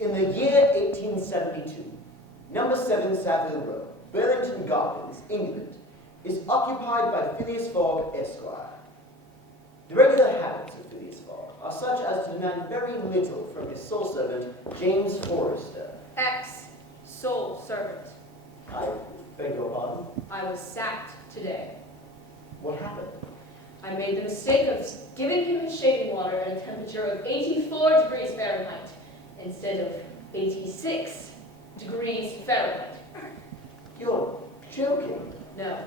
In the year 1872, number 7 Savile Row, Burlington Gardens, England, is occupied by Phileas Fogg, Esquire. The regular habits of Phileas Fogg are such as to demand very little from his sole servant, James Forrester. Ex-sole servant. I beg your pardon? I was sacked today. What happened? I made the mistake of giving him his shaving water at a temperature of 84 degrees Fahrenheit instead of 86 degrees Fahrenheit. You're joking. No,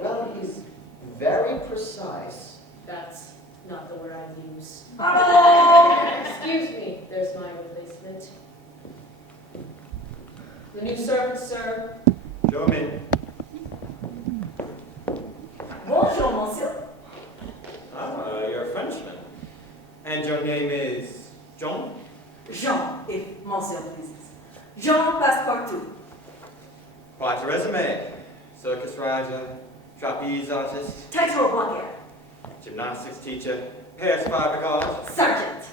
Well, he's very precise. that's not the word I'd use. Hello! Excuse me, there's my replacement. The new servant, sir. Show him in. Bonjour, monsieur. Ah, you're a Frenchman. And your name is John? Jean, if monsieur pleases. Jean Passepartout. Quite a resume. Circus rider, trapeze artist, Tightrope walker. gymnastics teacher, Paris fiber guard. Sergeant.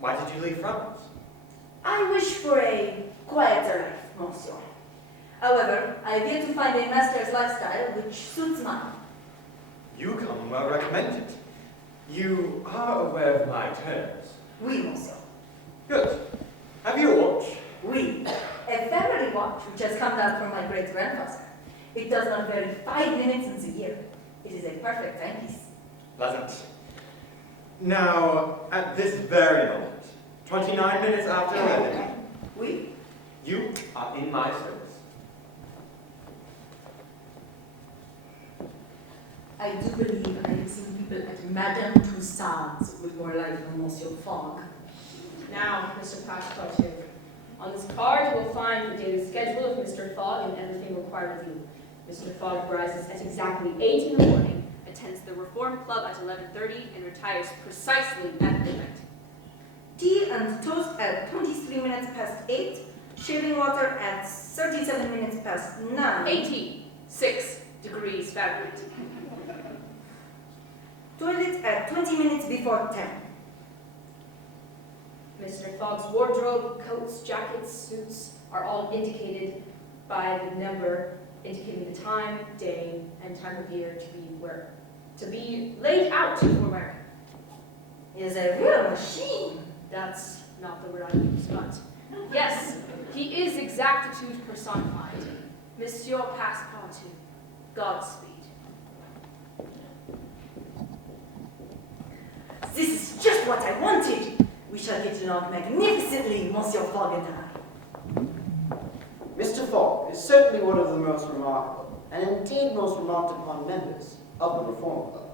Why did you leave France? I wish for a quieter life, monsieur. However, I have yet to find a master's lifestyle which suits mine. You come well recommended. You are aware of my terms. Oui, monsieur. Good. Have you a watch? Oui. A family watch which has come down from my great-grandfather. It does not vary 5 minutes in the year. It is a perfect timepiece. Pleasant. Now, at this very moment, 29 minutes after 11, Oui. you are in my service. I do believe I have seen people at Madame Tussaud's with more life than Monsieur Fogg. Now, Mr. Passepartout, on this card you will find the daily schedule of Mr. Fogg and everything required of you. Mr. Fogg rises at exactly 8 in the morning, attends the Reform Club at 11:30, and retires precisely at midnight. Tea and toast at 23 minutes past 8. Shaving water at 37 minutes past 9. 86 degrees Fahrenheit. Toilet at 20 minutes before 10. Mr. Fogg's wardrobe, coats, jackets, suits are all indicated by the number indicating the time, day, and time of year to be laid out for wearing. He is a real machine. That's not the word I use, but yes, he is exactitude personified. Monsieur Passepartout, Godspeed. This is just what I wanted. We shall get along magnificently, Monsieur Fogg and I. Mr. Fogg is certainly one of the most remarkable, and indeed most remarked upon members of the Reform Club.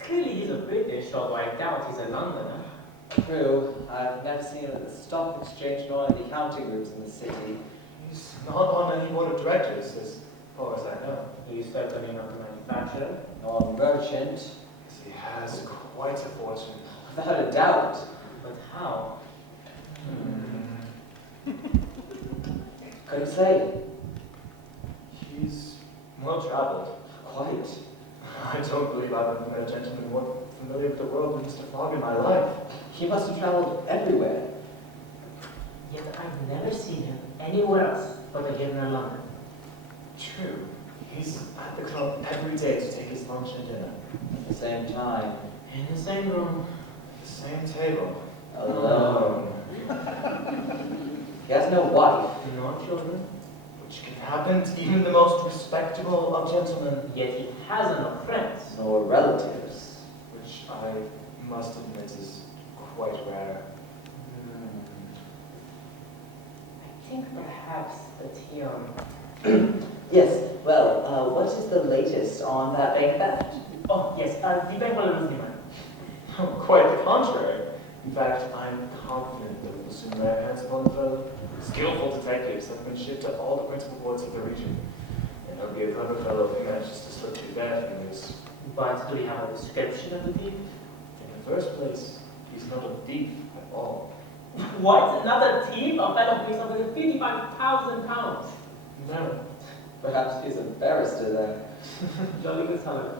Clearly he's a British, although I doubt he's a Londoner. True. I've never seen him at the stock exchange nor in the accounting rooms in the city. He's not on any board of directors, as far as I know. He's certainly not a manufacturer. Nor a merchant. Yes, he has quite a fortune. Without a doubt. But how? Couldn't say. He's well traveled. Quite. I don't believe I've ever met a gentleman more familiar with the world than Mr. Fogg in my life. He must have traveled everywhere. Yet I've never seen him anywhere else but again in London. True. He's at the club every day to take his lunch and dinner. At the same time. In the same room. At the same table. Alone. He has no wife. No children. Which can happen to even the most respectable of gentlemen. Yet he has no friends. Nor relatives. Which I must admit is quite rare. I think perhaps that he Yes, well, what is the latest on that bank theft? Oh yes, the bank will lose the money. Quite the contrary. In fact, I'm confident that we will soon lay our hands upon the fellow. Skillful detectives have been shipped to all the principal ports of the region. And he'll be a clever fellow if he manages to slip through their fingers. But do we have a description of the thief? In the first place, he's not a thief at all. What? Another thief? A fellow pays over 55,000 pounds. No. Perhaps he's a barrister then. Jolly good fellow.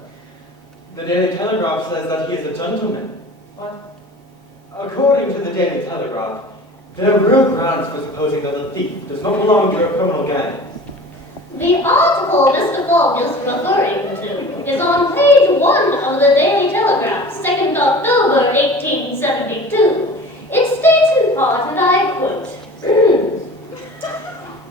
The Daily Telegraph says that he is a gentleman. What? According to the Daily Telegraph, there are real grounds for supposing that the thief does not belong to a criminal gang. The article Mr. Fogg is referring to is on page 1 of the Daily Telegraph, 2nd October 1872. It states in part, and I quote,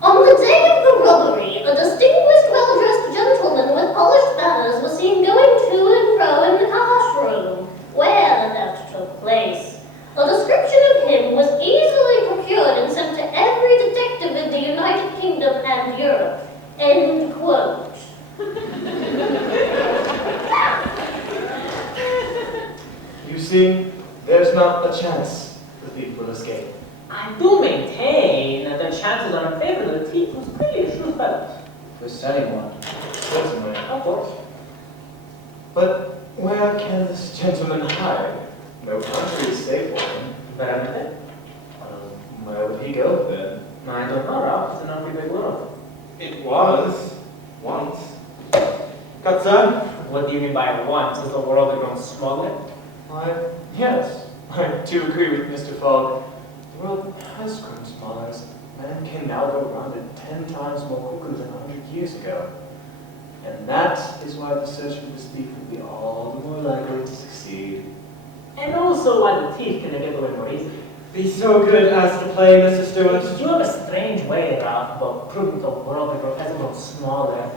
"On the day of the robbery, a distinguished, well-dressed gentleman with polished manners was seen going to and fro in the cash-room, where the theft took place. A description of him was easily procured and sent to every detective in the United Kingdom and Europe." End quote. You see, there's not a chance the thief will escape. I do maintain that the chances are in favor of the thief was pretty shrewd fellows. For studying one. Certainly. Of course. But where can this gentleman hide? No country is safe for him. Better than that? Where would he go then? I don't know, Ralph. It's an awfully big world. It was once. Calcutta? What do you mean by once? Has the world grown smaller? Yes, I do agree with Mr. Fogg. The world has grown smaller. Man can now go around it 10 times more quickly than 100 years ago. And that is why the search for this thief will be all the more likely to succeed. And also why the thief can get away more easily. Be so good as to play, Mr. Stewart. You have a strange way, Ralph, about proving the world has grown smaller.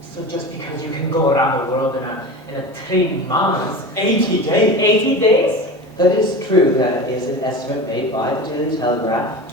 So just because you can go around the world in a 3 months. 80 days. 80 days? That is true. That is an estimate made by the Daily Telegraph.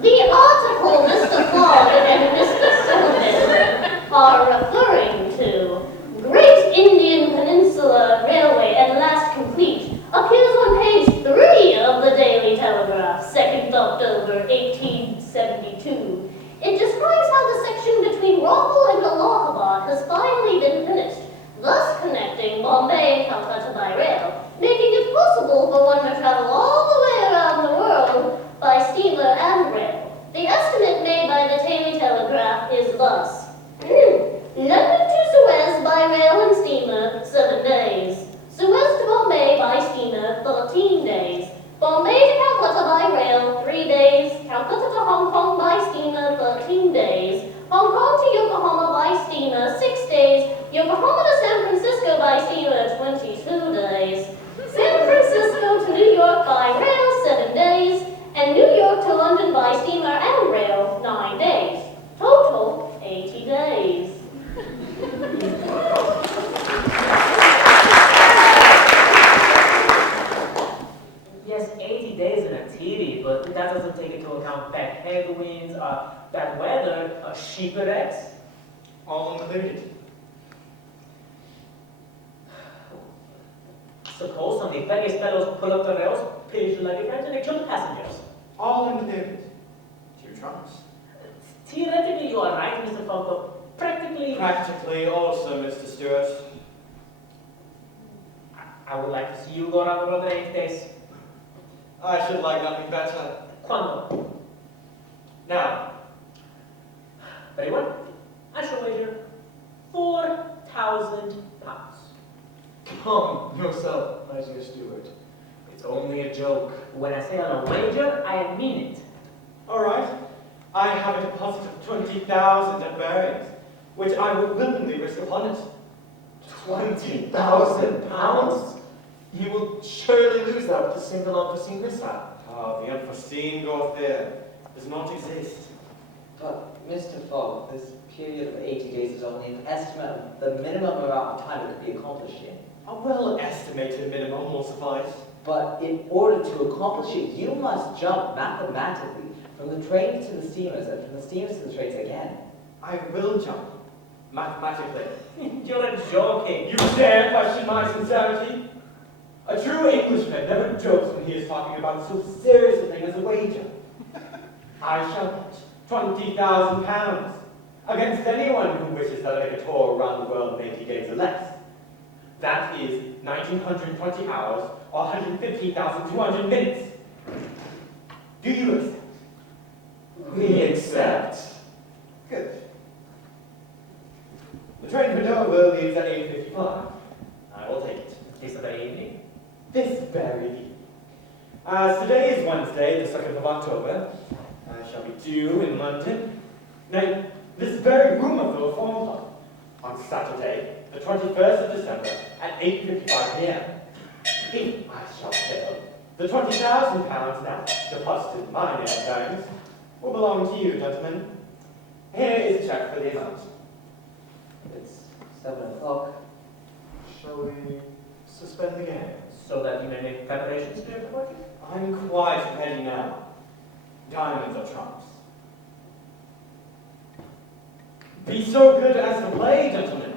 The article Mr. Fogg and Mr. Sullivan are referring to, Great Indian Peninsula Railway at last complete, appears on page 3 of the Daily Telegraph, 2nd October 1872. It describes how the section between Rockall and Allahabad has finally been finished, thus connecting Bombay and Calcutta by rail, making it possible for one to travel all the way around the world by steamer and rail. The estimate made by the Daily Telegraph is thus. London to Suez by rail and steamer, 7 days. Suez to Bombay by steamer, 13 days. Bombay to Calcutta by rail, 3 days. Calcutta to Hong Kong by steamer, 13 days. Hong Kong to Yokohama by steamer, 6 days. Yokohama to San Francisco by steamer, 22 days. San Francisco to New York by rail, 7 days. And New York to London by steamer and rail, 9 days. Total, 80 days. Yes, 80 days in a TV, but that doesn't take into account bad headwinds, bad weather, shipwrecks. All included. Suppose some nefarious fellows pull up the rails, pillage the luggage and they kill the passengers. All included. 2 trunks. Theoretically, you are right, Mr. Fogg, but practically... Practically also, Mr. Stewart. I would like to see you go around the world in 8 days. I should like nothing better. Quando? Now, Very well. I shall wager 4,000 pounds. Calm yourself, my dear Stewart. It's only a joke. When I say on a wager, I mean it. all right. I have a deposit of 20,000 at Barings, which I would willingly risk upon it. 20,000 pounds? You will surely lose that with a single unforeseen mishap. Ah, the unforeseen, Gorthir, does not exist. But, Mr. Fogg, this period of 80 days is only an estimate of the minimum amount of time it could be accomplished in. A well-estimated minimum will suffice. But in order to accomplish it, you must jump mathematically from the trains to the steamers and from the steamers to the trains again. I will jump, mathematically. You're joking. You dare question my sincerity? A true Englishman never jokes when he is talking about so serious a thing as a wager. I shall bet 20,000 pounds against anyone who wishes that I make a tour around the world in 80 days or less. That is 1,920 hours or 150,200 minutes. Do you accept? We accept. Good. The train to Dover leaves at 8:55. I will take it. This very evening? This very evening. As today is Wednesday, the 2nd of October, I shall be due in London. Now, this very room of the Reform Club on Saturday, the 21st of December at 8:55 p.m. If I shall fail, the £20,000 now deposited in my name banks will belong to you, gentlemen. Here is a check for the amount. It's 7 o'clock. Shall we suspend the game? So that you may make preparations for your party? I'm quite ready now. Diamonds are trumps. Be so good as to play, gentlemen.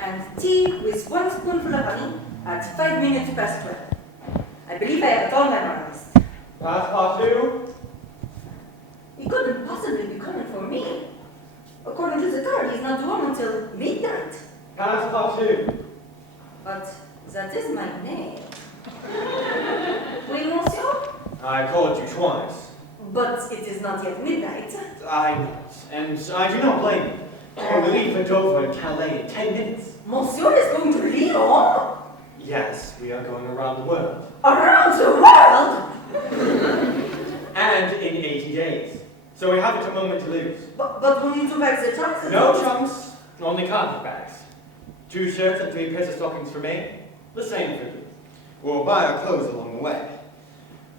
And tea with 1 spoonful of honey at 5 minutes past 12. I believe I have it all memorized. Passepartout. He couldn't possibly be coming for me. According to the card, he's not due until midnight. Passepartout. But that is my name. Oui, monsieur? I called you twice. But it is not yet midnight. I know, and I do not blame you. We leave for Dover and Calais in 10 minutes. Monsieur is going to Lyon? Yes, we are going around the world. Around the world? And in 80 days. So we haven't a moment to lose. But we need to bag the trunks. No trunks, only carpet bags. 2 shirts and 3 pairs of stockings for me. The same for you. We'll buy our clothes along the way.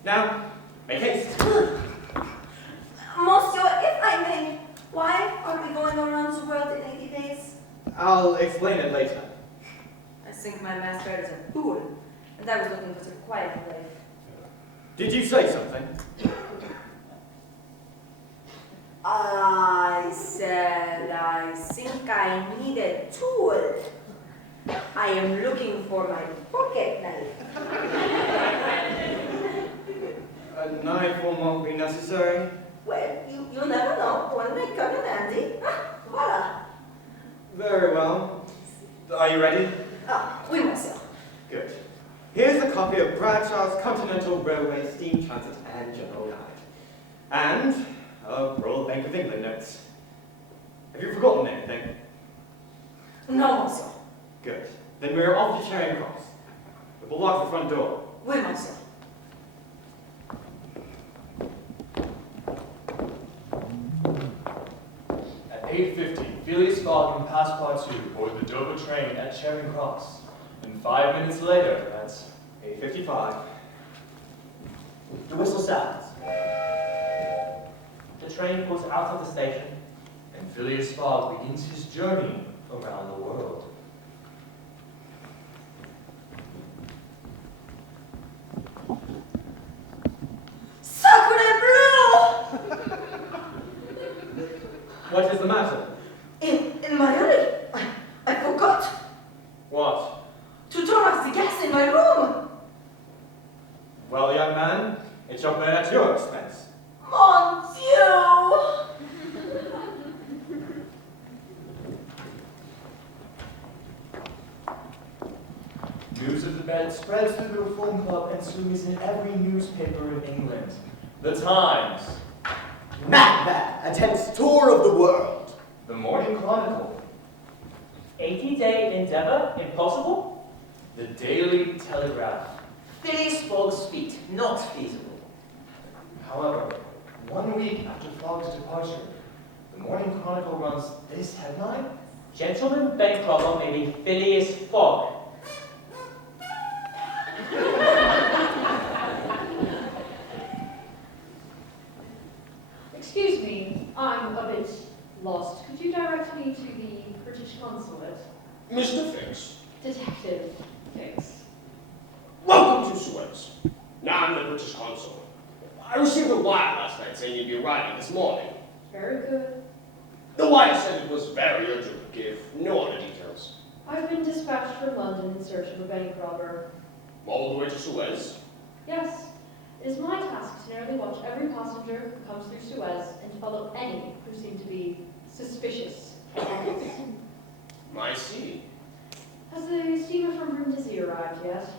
Now, make haste. Monsieur, if I may, why are we going around the world in 80 days? I'll explain it later. I think my master is a fool, and I was looking for a quiet life. Did you say something? I said I think I need a tool. I am looking for my pocket knife. A knife will not be necessary. Well, you never know. One may come in handy. Voila. Very well. Are you ready? Oui, monsieur. Good. Here's a copy of Bradshaw's Continental Railway Steam Transit and General Guide. And a Royal Bank of England notes. Have you forgotten anything? No, monsieur. Good. Then we're off to Charing Cross. We will lock the front door. Oui, monsieur. At 8:50, Phileas Fogg and Passepartout board the Dover train at Charing Cross. And 5 minutes later, that's 8:55. The whistle sounds. The train pulls out of the station. and Phileas Fogg begins his journey around the world. Sacre bleu! What is the matter? In my hurry, I forgot What? to turn off the gas in my room. Well, young man, it shall burn at your expense. Mon Dieu! News of the bed spreads through the Reform Club and soon is in every newspaper in England. The Times, Madman attempts tour of the world. the Morning Chronicle, 80-day endeavor impossible? the Daily Telegraph. Phileas Fogg's feat, not feasible. However, 1 week after Fogg's departure, the Morning Chronicle runs this headline: Gentleman bank robber may be Phileas Fogg. Excuse me, I'm a bit lost. Could you direct me to the British consulate? Mr. Fix, Detective Fix. welcome to Suez. Now I'm the British consul. I received a wire last night saying you'd be arriving this morning. Very good. Though I said it was very urgent, give no other details. I've been dispatched from London in search of a bank robber. All the way to Suez? Yes, it is my task to narrowly watch every passenger who comes through Suez and to follow any who seem to be suspicious. I see. Has the steamer from Brindisi arrived yet?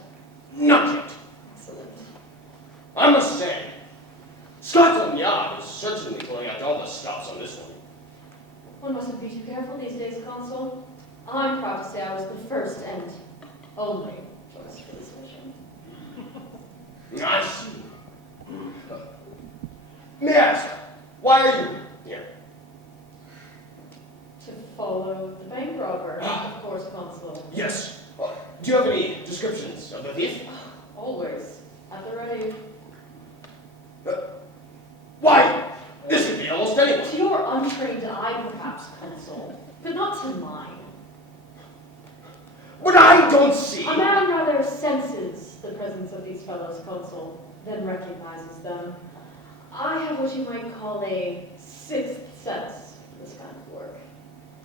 Not yet. Excellent. I must say, Scotland Yard is certainly pulling out all the stops on this one. One mustn't be too careful these days, Consul. I'm proud to say I was the first and only choice for this mission. I see. May I ask, why are you here? To follow the bank robber, of course, Consul. Yes. Do you have any descriptions of the thief? Always. At the ready. Why, this could be almost anyone. To your untrained eye, perhaps, Consul, but not to mine. But I don't see. A man rather senses the presence of these fellows, Consul, than recognizes them. I have what you might call a sixth sense for this kind of work.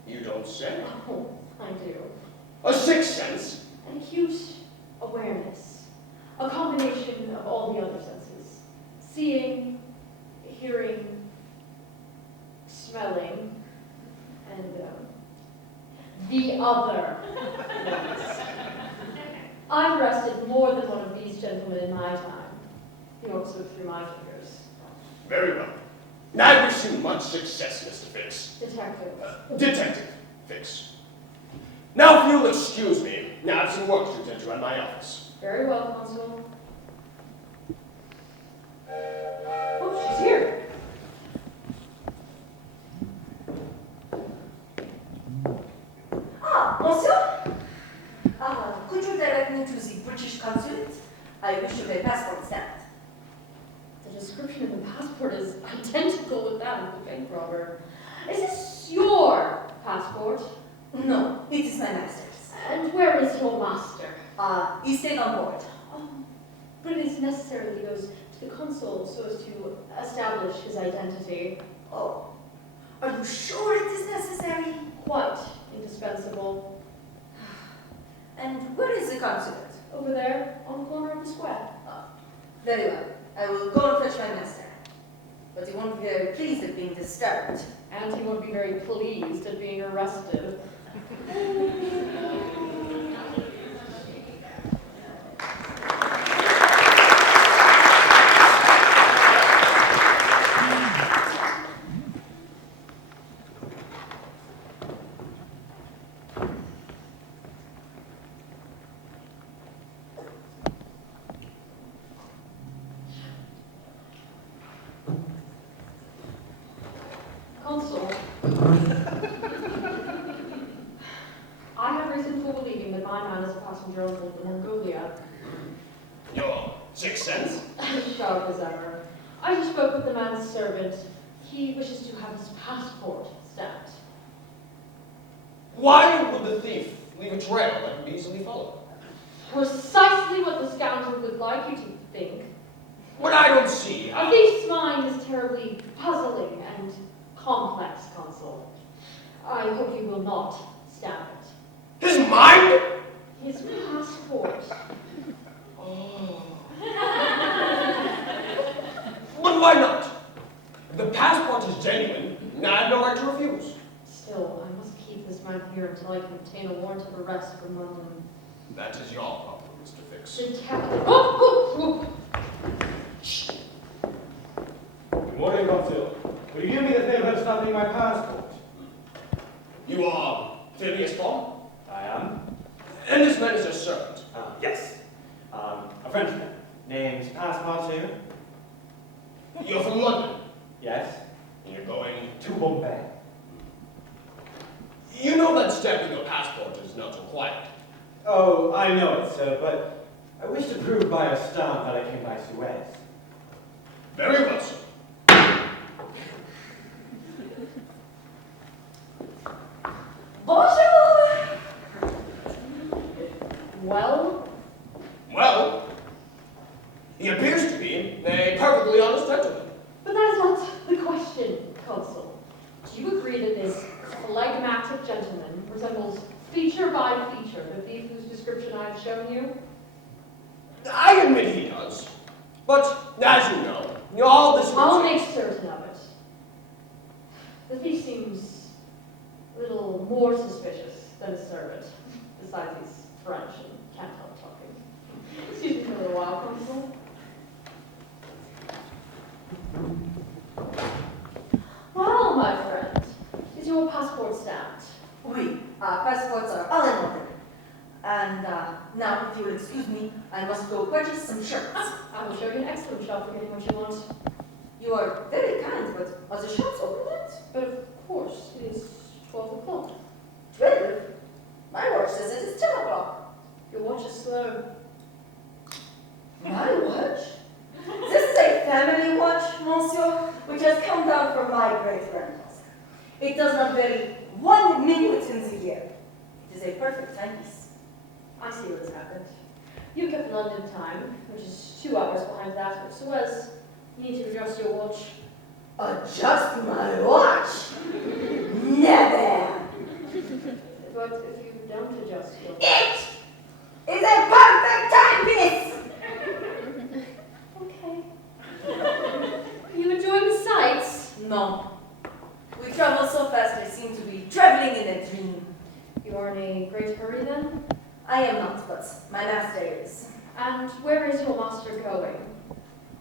You don't say. Oh, I do. A sixth sense? An acute awareness. A combination of all the other senses. Seeing, hearing, smelling, and the other ones. I've arrested more than one of these gentlemen in my time. You won't slip through my fingers. Very well. I wish you much success, Mr. Fix. Detective. Detective Fix. Now, if you'll excuse me, I have some work to attend to at my office. Very well, Consul. Oh, she's here. Ah, monsieur? Could you direct me to the British consulate? I wish to have a passport stamped. The description of the passport is identical with that of the bank robber. Is this your passport? No, it is my master's. And where is your master? He stayed on board. Oh, but it is necessary that he goes to the consul so as to establish his identity. Oh, are you sure it is necessary? Quite indispensable. And where is the consulate? Over there, on the corner of the square. Very well. I will go and fetch my master. But he won't be very pleased at being disturbed. And he won't be very pleased at being arrested. Consul, I have reason for believing that my man is a passenger on board the Mongolia. Your sixth sense? Sharp as ever. I just spoke with the man's servant. He wishes to have his passport stamped. Why would the thief leave a trail that can be easily followed? Precisely what the scoundrel would like you to think. What I don't see. A thief's mind is terribly puzzling and complex, Consul. I hope you will not stamp it. His mind? His passport. Oh. But why not? If the passport is genuine, I have no right to refuse. Still, I must keep this man here until I can obtain a warrant of arrest from London. That is your problem, Mr. Fix. Detective. Oh! Good morning, Consul. Will you do me the favor of stamping my passport? You are Phileas Fogg? I am. And this man is your servant. Yes. A Frenchman named Passepartout. You're from London. Yes. And you're going. To Bombay. You know that stamping your passport is not required. Oh, I know it, sir, but I wish to prove by a stamp that I came by Suez. Very well, sir. Bonjour! Well, Well, he appears to be a perfectly honest gentleman. but that is not the question, Consul. Do you agree that this phlegmatic gentleman resembles feature by feature the thief whose description I have shown you? I admit he does. But, as you know, all this... I'll make certain of it. The thief seems a little more suspicious than his servant. Besides, he's French and can't help talking. Excuse me for a little while, Constable. Well, my friend, is your passport stamped? Oui, passports are all in order. And now, if you will excuse me, I must go purchase some shirts. I will show you an excellent shop for getting what you want. You are very kind, but are the shops open yet? But of course, it is 12 o'clock. 12? My watch says it is 10 o'clock. Your watch is slow. My watch? This is a family watch, monsieur, which has come down from my great-grandfather. It does not vary 1 minute in the year. It is a perfect timepiece. I see what has happened. You kept London time, which is 2 hours behind that of Suez. You need to adjust your watch. Adjust my watch? Never! But if you don't adjust your watch... It is a perfect timepiece! Okay. You enjoying the sights? No. We travel so fast I seem to be traveling in a dream. You are in a great hurry then? I am not, but my master is. And where is your master going?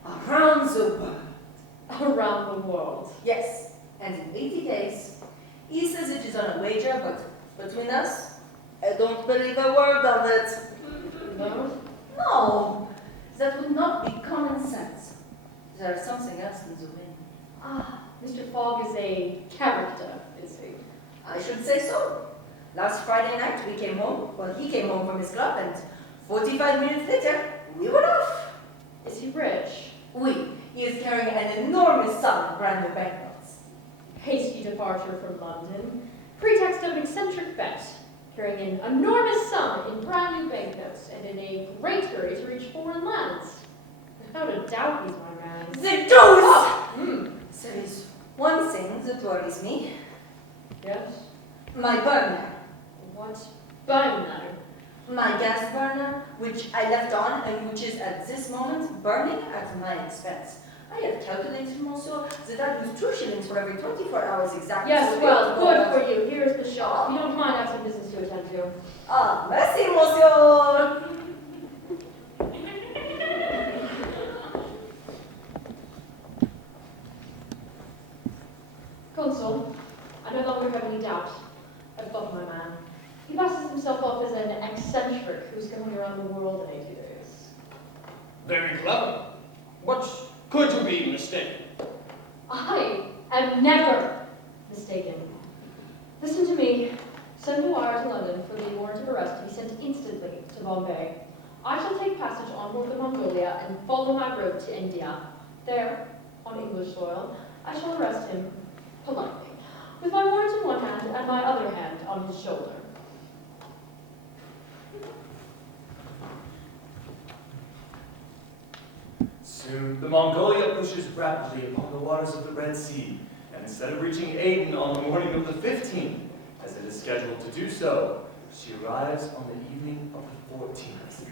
Around the world. Around the world. Yes, and in 80 days. He says it is on a wager, but between us, I don't believe a word of it. No? No, that would not be common sense. There is something else in the wind. Ah, Mr. Fogg is a character, is he? I should say so. Last Friday night we came home, he came home from his club, and 45 minutes later, we were off. Is he rich? Oui, he is carrying an enormous sum of brand new banknotes. Hasty departure from London. Pretext of an eccentric bet. Carrying an enormous sum in brand new banknotes, and in a great hurry to reach foreign lands. Without a doubt he's my man. The deuce! There is one thing that worries me. Yes? My burner. What burner? My gas burner, which I left on and which is at this moment burning at my expense. I have calculated, monsieur, that I lose 2 shillings for every 24 hours exactly. Yes, So well, good for you. Here's the shop. You don't mind, I have some business to attend to. Ah, merci, monsieur! Consul, I no longer have any doubt. I've got my man. He passes himself off as an eccentric who's going around the world in 80 days. Very clever. But could you be mistaken? I am never mistaken. Listen to me. Send a wire to London for the warrant of arrest to be sent instantly to Bombay. I shall take passage on board the Mongolia and follow my road to India. There, on English soil, I shall arrest him politely, with my warrant in one hand and my other hand on his shoulder. Soon, the Mongolia pushes rapidly upon the waters of the Red Sea, and instead of reaching Aden on the morning of the 15th, as it is scheduled to do so, she arrives on the evening of the 14th,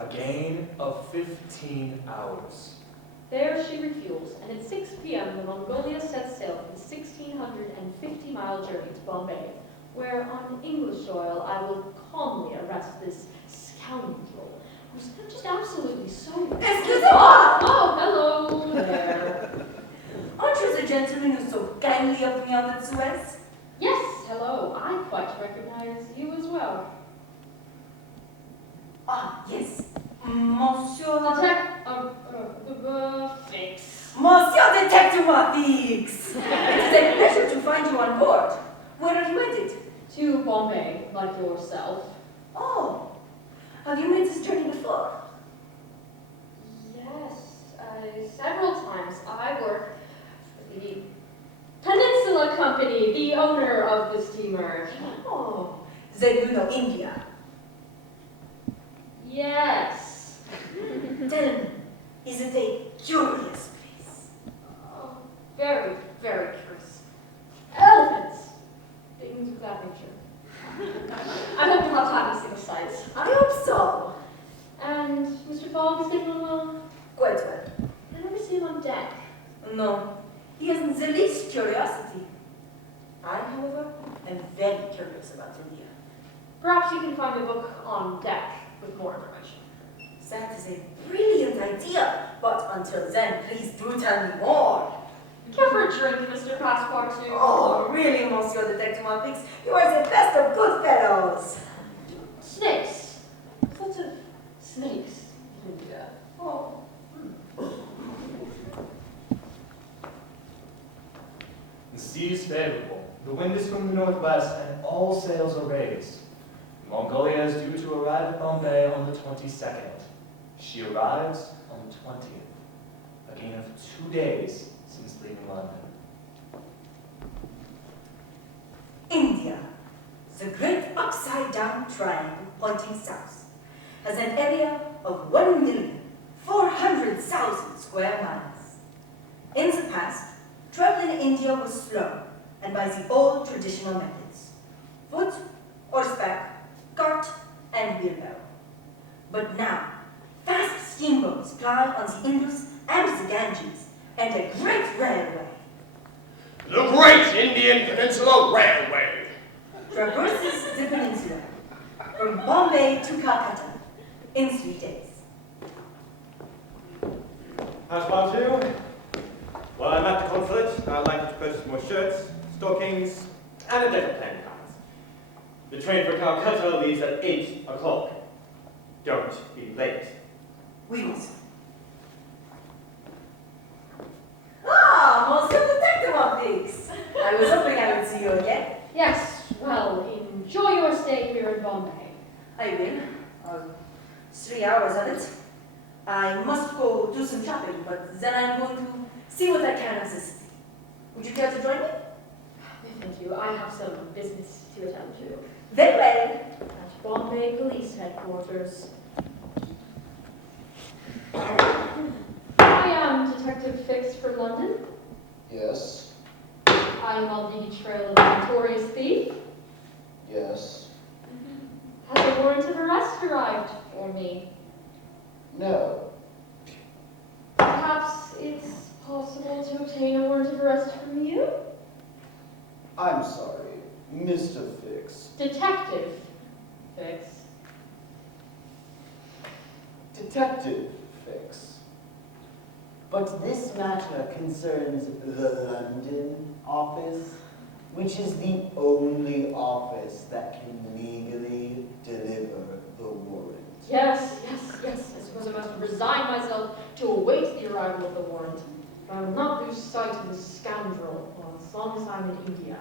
a gain of 15 hours. There she refuels, and at 6 p.m. the Mongolia sets sail for the 1,650-mile journey to Bombay, where on English soil I will calmly arrest this scoundrel, who's just absolutely so... Excusez-moi! Oh, hello there. Aren't you the gentleman who so kindly helped me out at Suez? Yes, hello. I quite recognize you as well. Ah, yes. Monsieur... Fix. Monsieur Detective Fix! It is a pleasure to find you on board. Where are you headed? To Bombay, like yourself. Oh, have you made this journey before? Yes, several times. I work for the Peninsula Company, the owner of the steamer. Oh, then you know India. Yes. Tell me, is it a curious place? Oh, very, very curious. Elephants. Things No, he hasn't the least curiosity. I, however, am very curious about India. Perhaps you can find a book on deck with more information. That is a brilliant idea, but until then, please do tell me more. Care for a drink, Mr. Passepartout? Oh, really, Monsieur Detective Monfils? You are the best of good fellows. Snakes. Lots of snakes in India. Oh. The sea is favorable. The wind is from the northwest, and all sails are raised. Mongolia is due to arrive at Bombay on the 22nd. She arrives on the 20th, a gain of 2 days since leaving London. India, the great upside-down triangle pointing south, has an area of 1,400,000 square miles. In the past, travel in India was slow and by the old traditional methods: foot, horseback, cart, and wheelbarrow. But now, fast steamboats ply on the Indus and the Ganges, and a great railway The Great Indian Peninsula Railway. traverses the peninsula from Bombay to Calcutta in 3 days. Passepartout? While I'm at the consulate, I'd like you to purchase more shirts, stockings, and a deck of playing cards. The train for Calcutta leaves at 8 o'clock. Don't be late. We must. Ah, Monsieur Detective Monfils! I was hoping I would see you again. Yes, well, enjoy your stay here in Bombay. I will. 3 hours of it. I must go do some shopping, but then I'm going to see what I can of the city. Would you care to join me? Thank you. I have some business to attend to. Very well. At Bombay Police Headquarters. I am Detective Fix for London. Yes, I am on the trail of a notorious thief. yes, Has a warrant of arrest arrived for me? no. Perhaps it's possible to obtain a warrant of arrest from you? I'm sorry, Mr. Fix. Detective Fix. Detective Fix. But this matter concerns the London office, which is the only office that can legally deliver the warrant. Yes. I suppose I must resign myself to await the arrival of the warrant. But I will not lose sight of this scoundrel as long as I'm in India.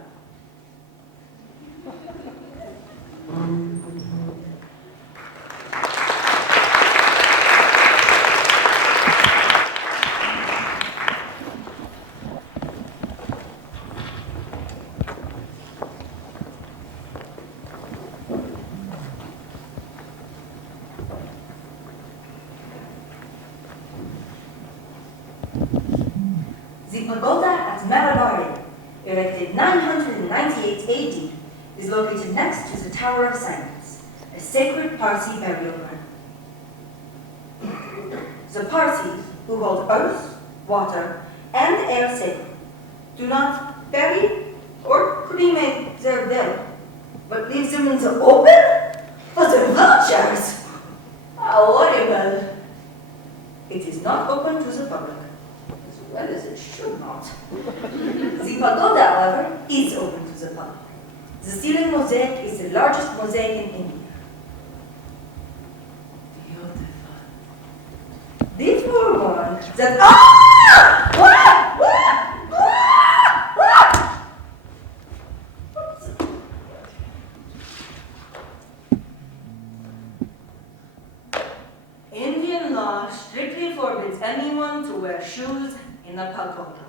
The pagoda at Marabari, erected 998 AD, is located next to the Tower of Silence, a sacred Parsi burial ground. The Parsis, who hold earth, water, and air sacred, do not bury or cremate their dead, but leave them in the open for the vultures. How horrible! It is not open to the public, as well as it should not. The pagoda, however, is open to the public. The ceiling mosaic is the largest mosaic in India. Beautiful. Be forewarned that Indian law strictly forbids anyone to wear shoes in a pagoda.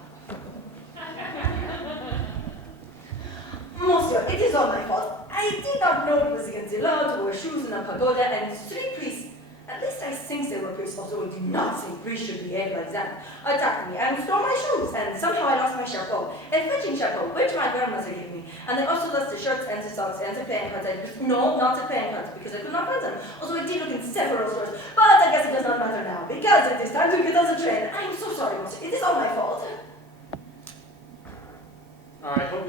Monsieur, it is all my fault. I did not know it was against the law to wear shoes in a pagoda, and 3 priests, at least I think they were priests, although I do not think priests should behave like that, attacked me and stole my shoes, and somehow I lost my chapeau, a fetching chapeau, which my grandmother gave me, and they also lost the shirts and the socks and the playing cards. No, not the playing cards, because I could not find them, although I did look in several stores, but I guess it does not matter now, because it is time to get on the train. I am so sorry, monsieur, it is all my fault.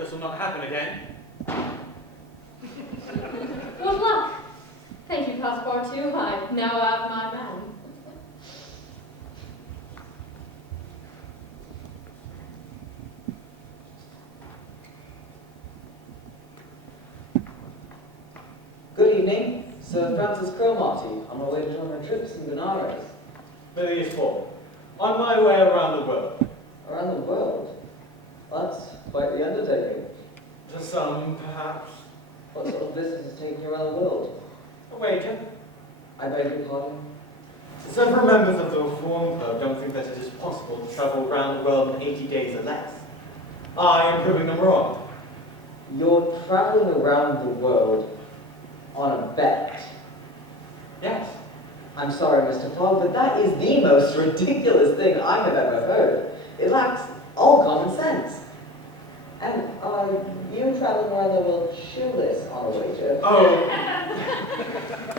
this will not happen again. Good luck. Thank you, Passepartout. I now have my man. Good evening, Sir Francis Cromarty, on my way to join my troops in Benares. Phileas Fogg, on my way around the world. Around the world? That's quite the undertaking. To some, perhaps. What sort of business is taking you around the world? A wager. I beg your pardon? Several members of the Reform Club don't think that it is possible to travel around the world in 80 days or less. I am proving them wrong. You're traveling around the world on a bet. Yes. I'm sorry, Mr. Fogg, but that is the most ridiculous thing I have ever heard. It lacks all common sense. And are you traveling around the world shoeless on a wager? Oh,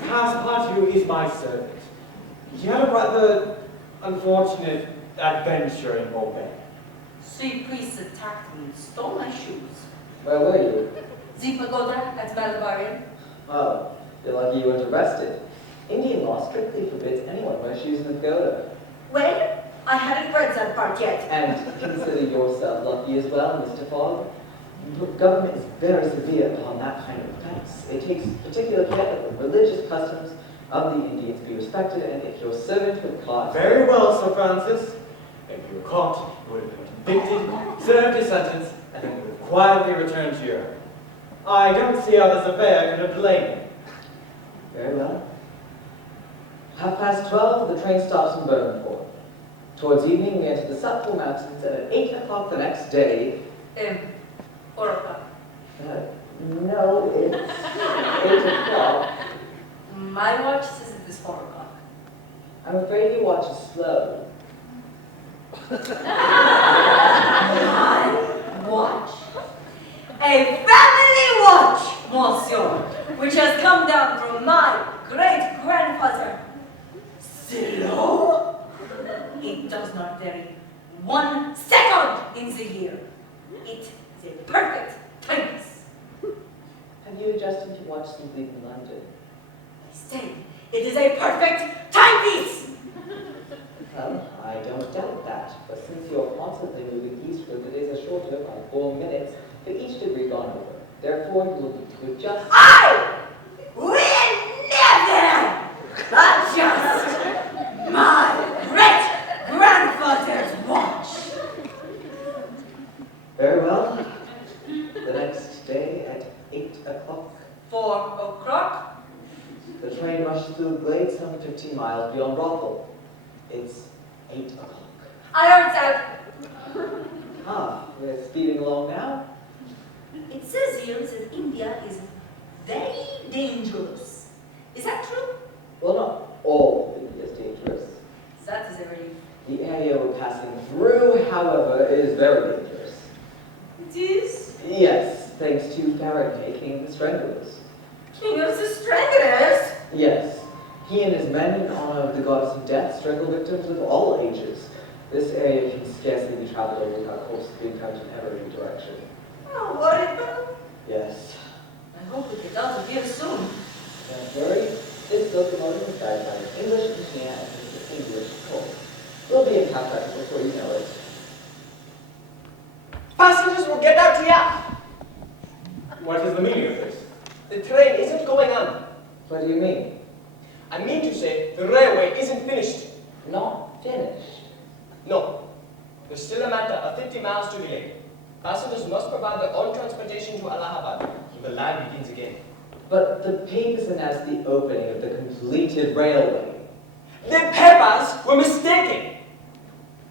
Passepartout is my servant. He had a rather unfortunate adventure in Bombay. Surprise attacked me and stole my shoes. Where were you? The pagoda at Malabar. Oh, you're lucky you weren't arrested. Indian law strictly forbids anyone wear shoes in the pagoda. Well, I hadn't read that part yet. And consider yourself lucky as well, Mr. Fogg. The government is very severe upon that kind of offense. It takes particular care that the religious customs of the Indians be respected, and if your servant were caught... Very well, Sir Francis. If you were caught, you would have been convicted, served your sentence, and then would have quietly returned to Europe. I don't see how this affair could have delayed me. Very well. 12:30, the train stops in Burnport. Towards evening, we enter the Sutful Mountains, and at 8 o'clock the next day... 4 o'clock. No, it's 8 o'clock. My watch says it is 4 o'clock. I'm afraid your watch is slow. My watch? A family watch, monsieur, which has come down from my great-grandfather. Slow? It does not vary 1 second in the year. It is a perfect timepiece. Have you adjusted your watch since leaving London? I say, it is a perfect timepiece. Well, I don't doubt that, but since you're constantly moving eastward, the days are shorter by 4 minutes for each degree gone over. Therefore, you will need to adjust... I will never adjust my great-grandfather's watch. Very well. The next day at 8 o'clock. 4 o'clock. The train rushes through the glade some 15 miles beyond Rothel. It's 8 o'clock. Irons out. Ah, we're speeding along now? It says here that India is very dangerous. Is that true? Well, not all of India is dangerous. That is a relief. The area we're passing through, however, is very dangerous. It is? Yes, thanks to Fahrenheit, King of the Stranglers. King of the Stranglers? Yes. He and his men, in honor of the goddess of death, strangle victims of all ages. This area can scarcely be traveled over without corpses being found in every direction. Oh, horrible. Yes. I hope we get out of here soon. Don't worry, this locomotive is guided by an English engineer and an English coal. We'll be in Calcutta before you know it. Passengers will get out here. What is the meaning of this? The train isn't going on. What do you mean? I mean to say the railway isn't finished. Not finished. No. There's still a matter of 50 miles to delay. Passengers must provide their own transportation to Allahabad, so the line begins again. But the papers announced the opening of the completed railway. The papers were mistaken.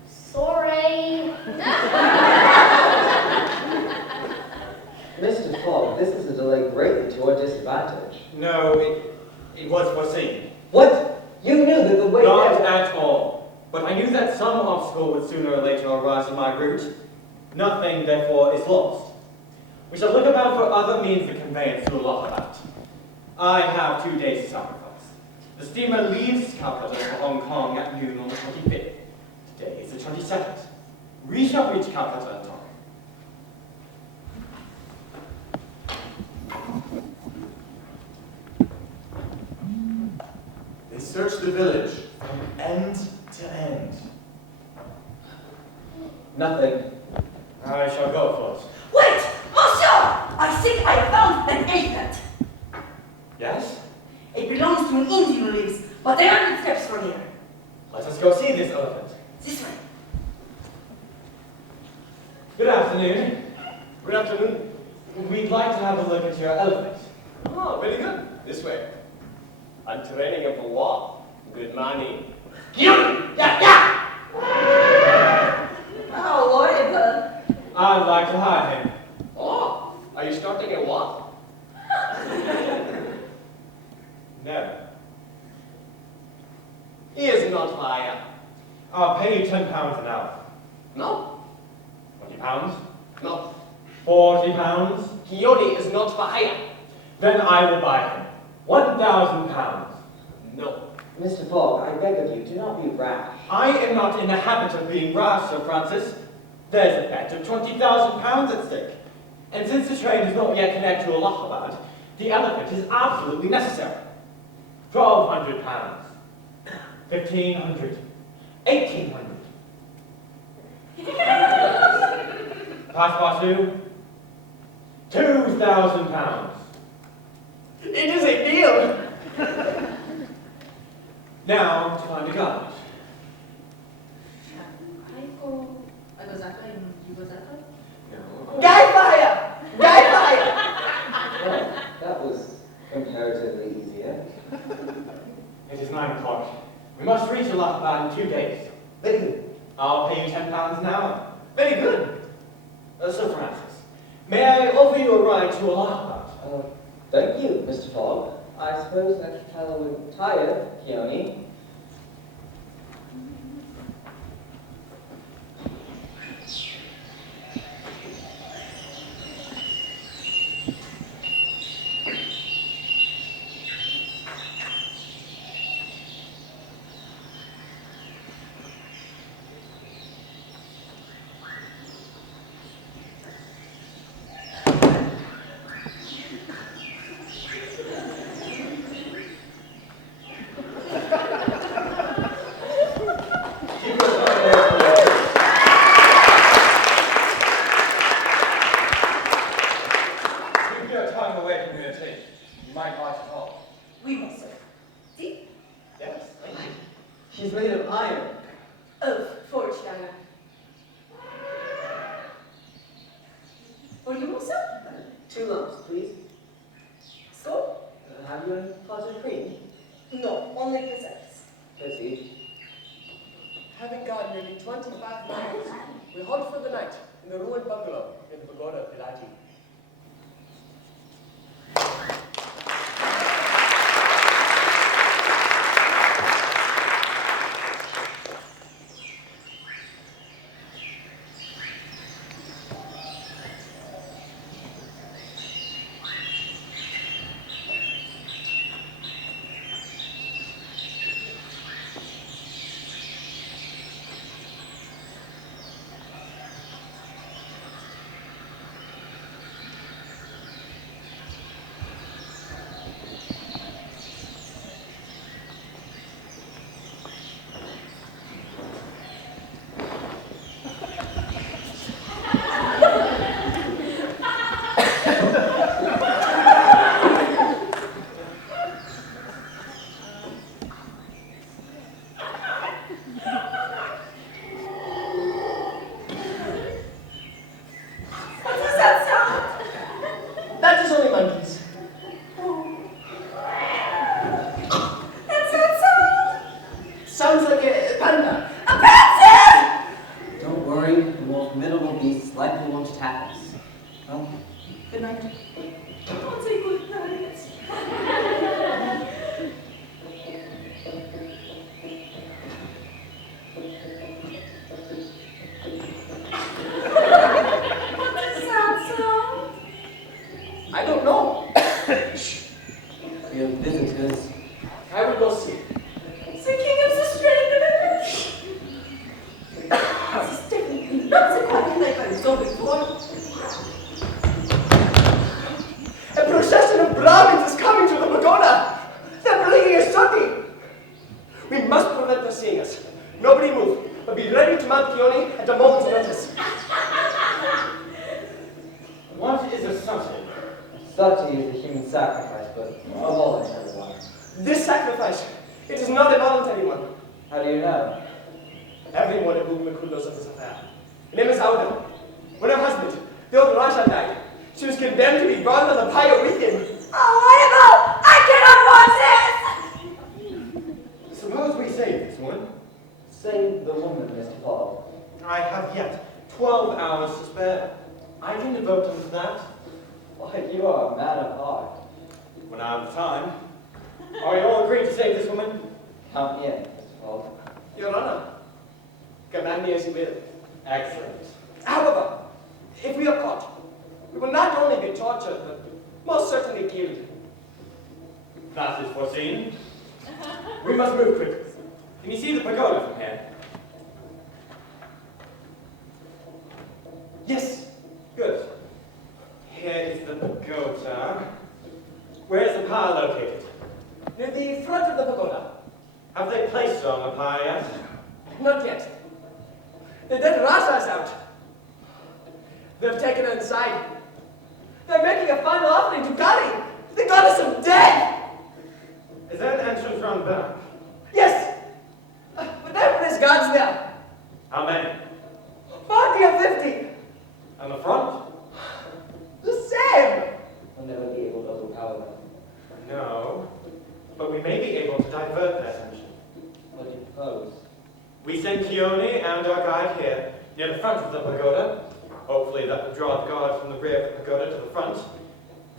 Sorry. Mr. Fogg, this is a delay greatly to your disadvantage. No, it was foreseen. What? You knew that the way Not there... at all. But I knew that some obstacle would sooner or later arise in my route. Nothing, therefore, is lost. We shall look about for other means of conveyance to Allahabad. I have 2 days to sacrifice. The steamer leaves Calcutta for Hong Kong at noon on the 25th. Today is the 22nd. We shall reach Calcutta in time. search the village from end to end. Nothing. I shall go first. Wait! Monsieur! I think I found an elephant. Yes? It belongs to an Indian who lives, but 100 steps from here. Let us go see this elephant. This way. Good afternoon. Good afternoon. We'd like to have a look at your elephant. Oh, very good. This way. I'm training him for war. Good morning. Yeah! Oh, whatever. I'd like to hire him. Oh, are you starting a war? No. He is not higher. I'll pay you £10 an hour. No, £20? no. £40? Kioni is not for hire. Then I will buy him. £1,000. No. Mr. Fogg, I beg of you, do not be rash. I am not in the habit of being rash, Sir Francis. There's a bet of £20,000 at stake. And since the train does not yet connect to Allahabad, the elephant is absolutely necessary. £1,200. £1,500. £1,800. Passepartout. £2,000. It is a deal. Now to find a guide. Guy fire! Guy fire! Well, that was comparatively easier. It is 9 o'clock. We must reach Allahabad in 2 days. Very good. I'll pay you £10 an hour. Very good. Sir Francis, may I offer you a ride to Allahabad? Thank you, Mr. Fogg. I suppose an extra fellow would tire, Keone. We must, sir. See? Yes, thank you. She's made of iron. Of forged iron. For you, monsieur? 2 lumps, please. So? Have you any clotted cream? No, only preserves. Proceed. Having gone nearly 25 miles, we halt for the night in the ruined bungalow in the pagoda of Pilati. A process Such is a human sacrifice, but a voluntary one. This sacrifice, it is not a voluntary one. How do you know? Everyone in Pullman knows of this affair. Her name is Aouda. When her husband, the old Raja, died, she was condemned to be burned on the pyre with him. Oh, I cannot watch this! Suppose we save this woman. Save the woman, Mr. Fogg. I have yet 12 hours to spare. I can devote them to that. Why, you are a man of art. When I have the time. Are you all agreed to save this woman? Count me in, Mr. Fogg. Your Honor, command me as you will. Excellent. However, if we are caught, we will not only be tortured, but most certainly killed. That is foreseen. We must move quickly. Can you see the pagoda from here? Yes. Good. Here is the pagoda. Where is the pyre located? Near the front of the pagoda. Have they placed her on the pyre yet? Not yet. The dead Raja is out. They've taken her inside. They're making a final offering to Kali, the goddess of death. Is there an entrance round back? Yes. But there are police guards there. How many? 40 or 50. And the front? The same. We'll never be able to overpower them. No. But we may be able to divert their attention. What do you propose? We send Keone and our guide here, near the front of the pagoda. Hopefully that will draw the guard from the rear of the pagoda to the front.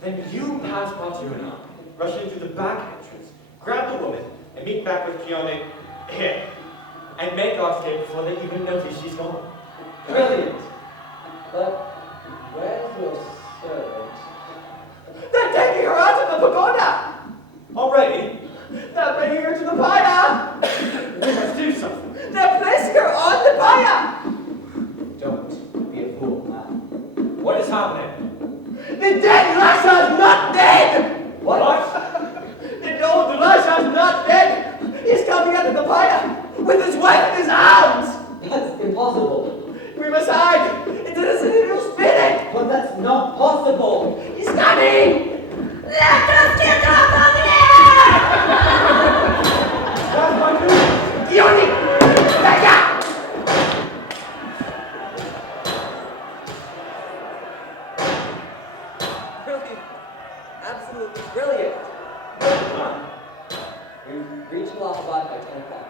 Then you, Passepartout, and I, rush in through the back entrance, grab the woman, and meet back with Keone here. And make our escape before they even notice she's gone. Brilliant! But where's your servant? They're taking her out of the pagoda. Already? They're bringing her to the pyre. We must do something. They're placing her on the pyre. Don't be a fool, man. What is happening? The dead Raja is not dead. What? The old Raja is not dead. He's coming out of the pyre with his wife in his arms. That's impossible. We must hide. It is an evil spirit. But that's not possible. He's coming. Let us get out of here! Yoni! Back Brilliant. Absolutely brilliant. We reach Allahabad by 10 o'clock.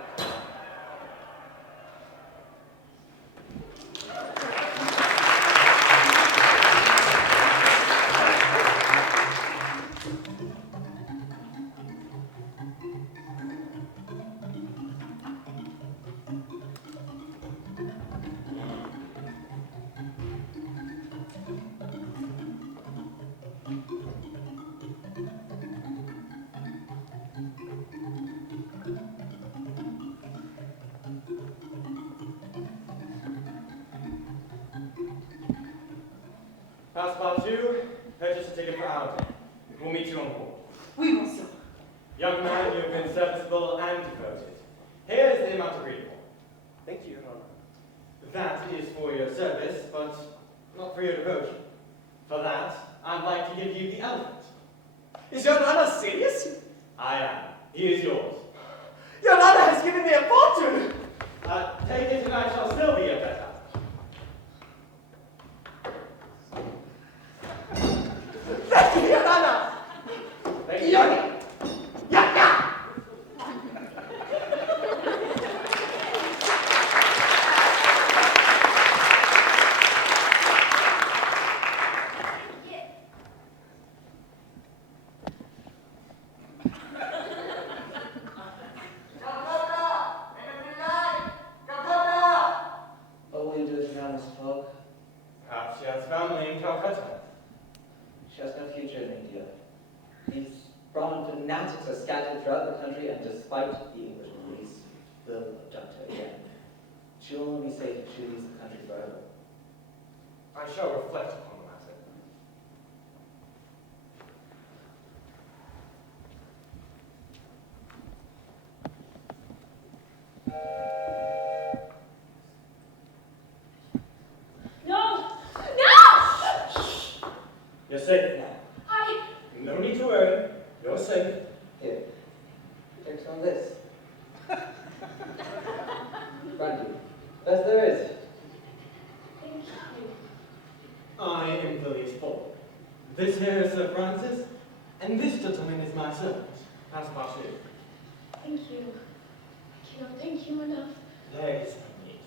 Passepartout, purchase a ticket for Aouda. We'll meet you on board. Oui, monsieur. Young man, you have been serviceable and devoted. Here is the amount agreed upon. Thank you, Your Honor. That is for your service, but not for your devotion. For that, I'd like to give you the elephant. Is Your Honor serious? I am. He is yours. Your Honor has given me a fortune. Take it and I shall still be your better. Thank you, Your Honor. Thank you. Yoni! Yaka! What will you do with her now, Mr. Fogg? Perhaps she has family in Calcutta. She has no future in India. These Brahmin fanatics are scattered throughout the country, and despite the English police, will abduct her again. She'll only be safe if she leaves the country forever. I shall reflect upon the matter. No! No! You're safe now. I No need to worry. You're safe. Here, take some of this. Brandy, best there is. Thank you. I am Phileas Fogg. This here is Sir Francis, and this gentleman is my servant, Passepartout. Thank you. I cannot thank you enough. There is no need.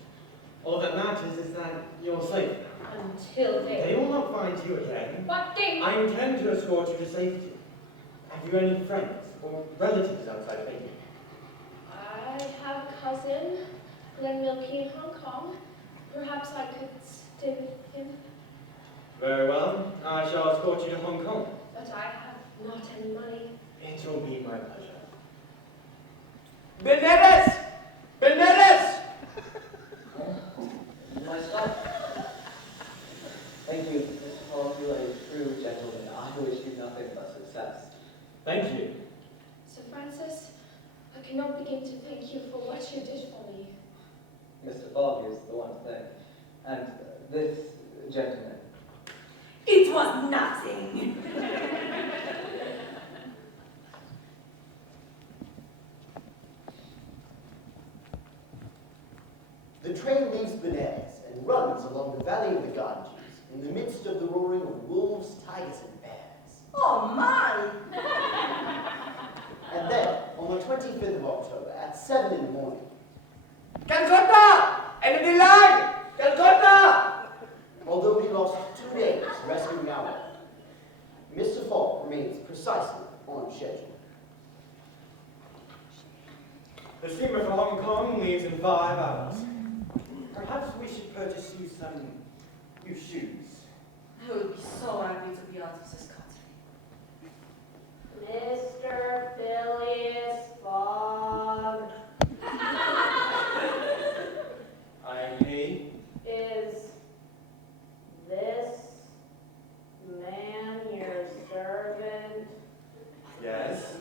All that matters is that you're safe now. Until They then. will not find you again. What day? I intend to escort you to safety. Have you any friends or relatives outside of England? I have a cousin, Glenn Milky in Hong Kong. Perhaps I could stay with him, Very well. I shall escort you to Hong Kong. but I have not any money. It will be my pleasure. Benedes! Benedes! My stuff. Thank you, Mr. Fogg. You are a true gentleman. I wish you nothing but success. Thank you. Sir Francis, I cannot begin to thank you for what you did for me. Mr. Fogg is the one to thank. And this gentleman. It was nothing. The train leaves Benares and runs along the valley of the Ganges in the midst of the roaring of wolves, tigers, and bears. Oh my! And then, on the 25th of October, at 7 in the morning, Calcutta! Enemy line! Calcutta! although he lost 2 days rescuing Aouda, Mr. Fogg remains precisely on schedule. The steamer for Hong Kong leaves in 5 hours. Perhaps we should purchase you some new shoes. I would be so happy to be out of this country. Mr. Phileas Fogg, I am he. is this man your servant? Yes.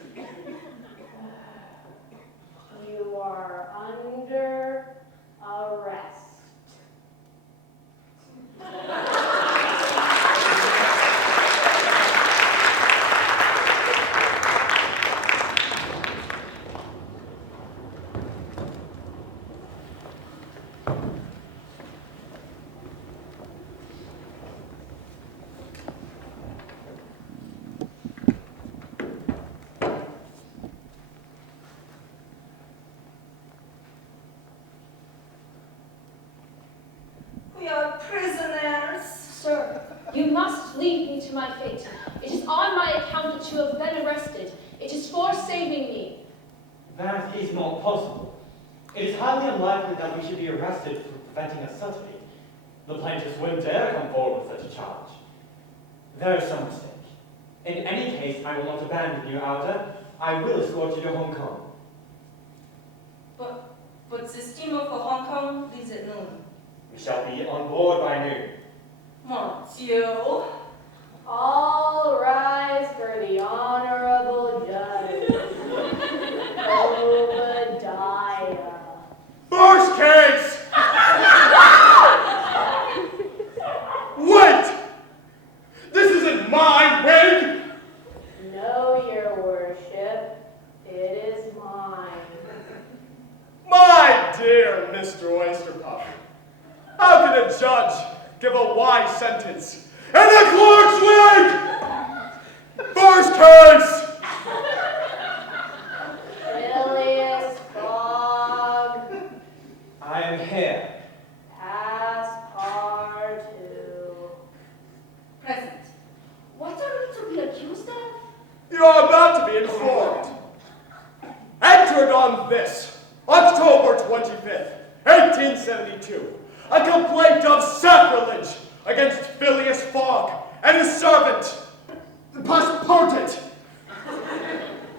You are under arrest. We are prisoners. Sir, you must leave me to my fate. It is on my account that you have been arrested. It is for saving me. That is not possible. It is highly unlikely that we should be arrested for preventing a subtlety. The plaintiffs wouldn't dare come forward with such a charge. There is some mistake. In any case, I will not abandon you, Aouda. I will escort you to Hong Kong. But the steamer for Hong Kong leaves at noon. We shall be on board by noon. Mon Dieu. All rise for the honorable judge, Obadiah. First case! Wait! This isn't my wig! No, your worship, it is mine. My dear Mr. Oysterpuff, how can a judge give a wise sentence in the clerk's wig? First case! Phileas Fogg, I am here. Passepartout. Present. What are we to be accused of? You are about to be informed. Entered on this, October 25th, 1872, a complaint of sacrilege against Phileas Fogg and his servant, Passepartout,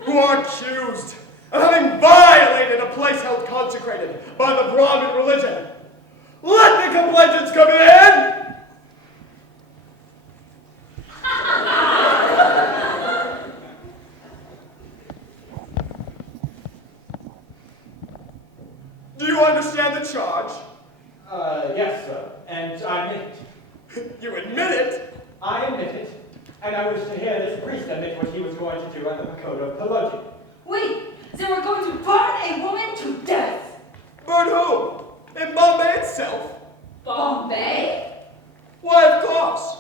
who are accused of having violated a place held consecrated by the Brahmin religion. Let the complainants come in! Do you understand the charge? Yes, sir. And I admit it. You admit it? I admit it. And I wish to hear this priest admit what he was going to do at the pagoda of Pullman. Oui, they were going to burn a woman to death. Burn who? In Bombay itself? Bombay? Why, of course.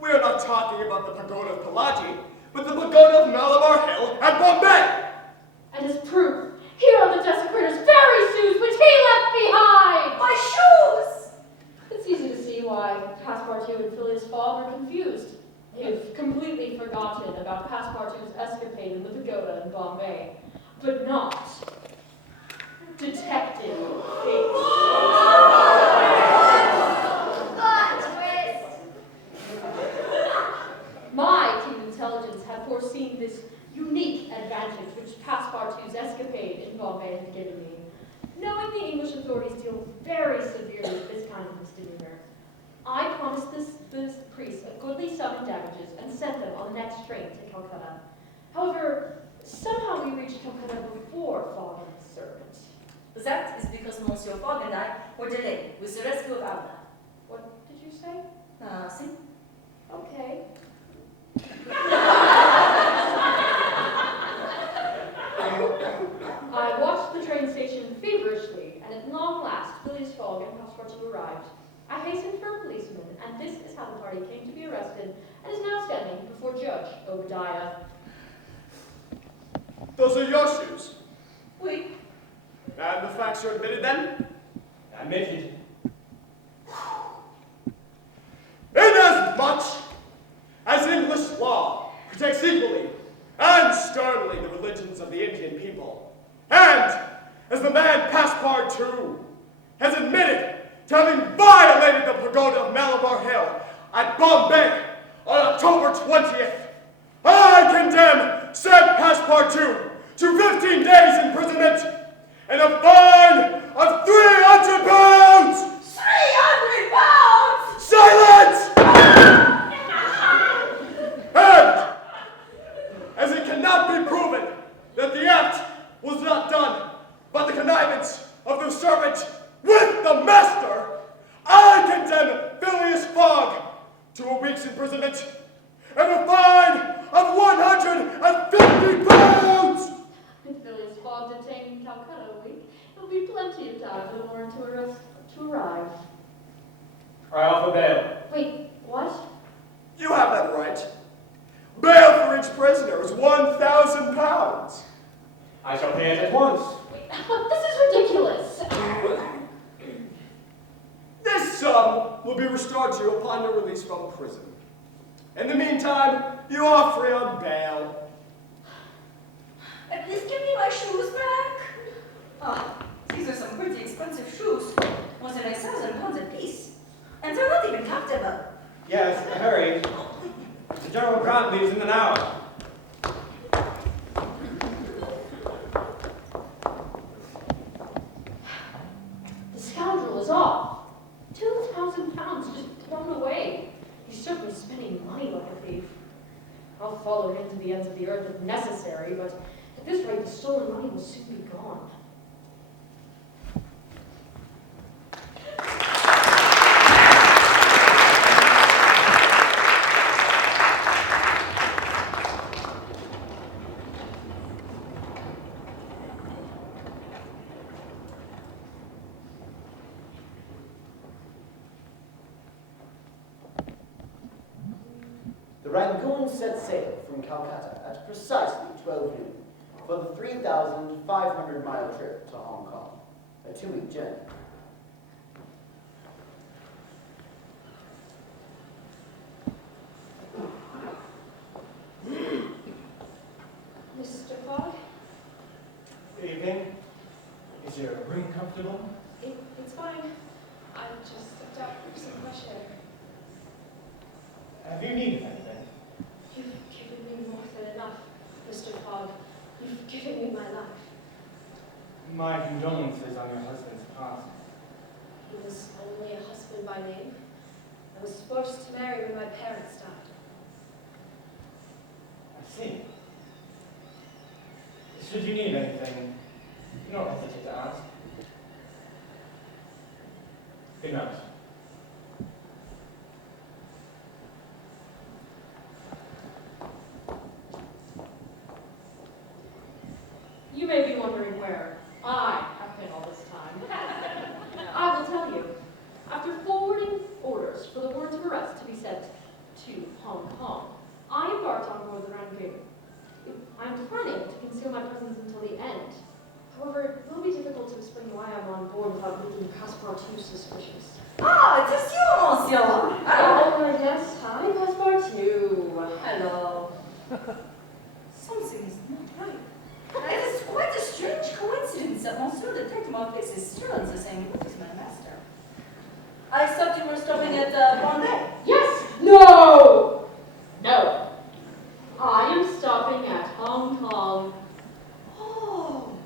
We are not talking about the pagoda of Palati, but the pagoda of Malabar Hill at Bombay. And as proof, here are the desecrator's very shoes which he left behind! My shoes! It's easy to see why Passepartout and Phileas Fogg are confused. They've completely forgotten about Passepartout's escapade in the pagoda in Bombay, but not Detective Fate. My keen intelligence had foreseen this unique advantage which Passepartout's escapade in Bombay had given me. Knowing the English authorities deal very severely with this kind of misdemeanor, I promised this priest a goodly sum in damages and sent them on the next train to Calcutta. However, somehow we reached Calcutta before Fogg and his servant. That is because Monsieur Fogg and I were delayed with the rescue of Aouda. What did you say? See? Okay. I watched the train station feverishly, and at long last, Phileas Fogg and Passepartout arrived. I hastened for a policeman, and this is how the party came to be arrested and is now standing before Judge Obadiah. Those are your shoes. Oui. And the facts are admitted then? Admitted. Inasmuch as English law protects equally and sternly the religions of the Indian people, and as the man Passepartout has admitted to having violated the pagoda of Malabar Hill at Bombay on October 20th, I condemn said Passepartout to 15 days imprisonment and a fine of 300 pounds! 300 pounds! Silence! And, as it cannot be proven that the act was not done by the connivance of the servant with the master, I condemn Phileas Fogg to a week's imprisonment and a fine of 150 pounds! With Phileas Fogg detained in Calcutta a week, it will be plenty of time for the warrant to arrive. I offer bail. Wait, what? You have that right. Bail for each prisoner is 1,000 pounds. I shall pay it at once. Wait, this is ridiculous. This sum will be restored to you upon your release from prison. In the meantime, you are free on bail. Please give me my shoes back. These are some pretty expensive shoes. More than 1,000 pounds a piece. And they're not even comfortable. Yes, hurry. General Grant leaves in an hour. The scoundrel is off. 2,000 pounds just thrown away. He's certainly spending money like a thief. I'll follow him to the ends of the earth if necessary, but at this rate, the stolen money will soon be gone. The Rangoon set sail from Calcutta at precisely 12 noon for the 3,500-mile trip to Hong Kong, a 2-week journey. Mr. Fogg? Good evening. Is your room comfortable? It's fine. I just stepped out for some fresh air. Have you needed anything? You've given me more than enough, Mr. Fogg. You've given me my life. My condolences on your husband's passing. He was only a husband by name. I was forced to marry when my parents died. I see. Should you need anything, don't hesitate to ask. Good night. where I have been all this time. I will tell you, after forwarding orders for the warrant of arrest to be sent to Hong Kong, I embarked on board the Rangoon. I'm planning to conceal my presence until the end. However, it will be difficult to explain why I'm on board without making Passepartout suspicious. Ah, it is you, monsieur. Oh, yes. Hi, Passepartout. Hello. Something is not right. It is quite a strange coincidence that Monsieur Detective Office is still on the same route as my master. I thought you were stopping at Bombay. Yes! No! No. I am stopping at Hong Kong. Oh.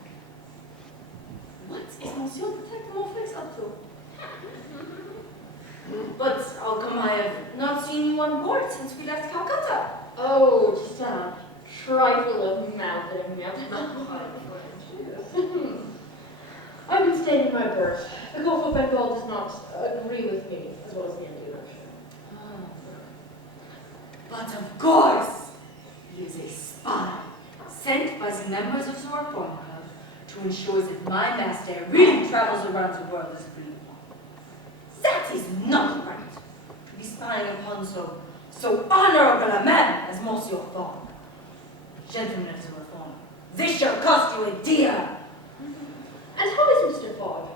What is Monsieur Detective Office up to? But how come I have not seen you on board since we left Calcutta? Oh, just a trifle of mouthing. I've been staying in my berth. The Gulf of Bengal does not agree with me, as well as the Indian Ocean. But of course, he is a spy sent by the members of the Reform Club to ensure that my master really travels around the world as free. That is not right, to be spying upon so honorable a man as Monsieur Fogg. Gentlemen of the Reform, this shall cost you a dear. And how is Mr. Fogg?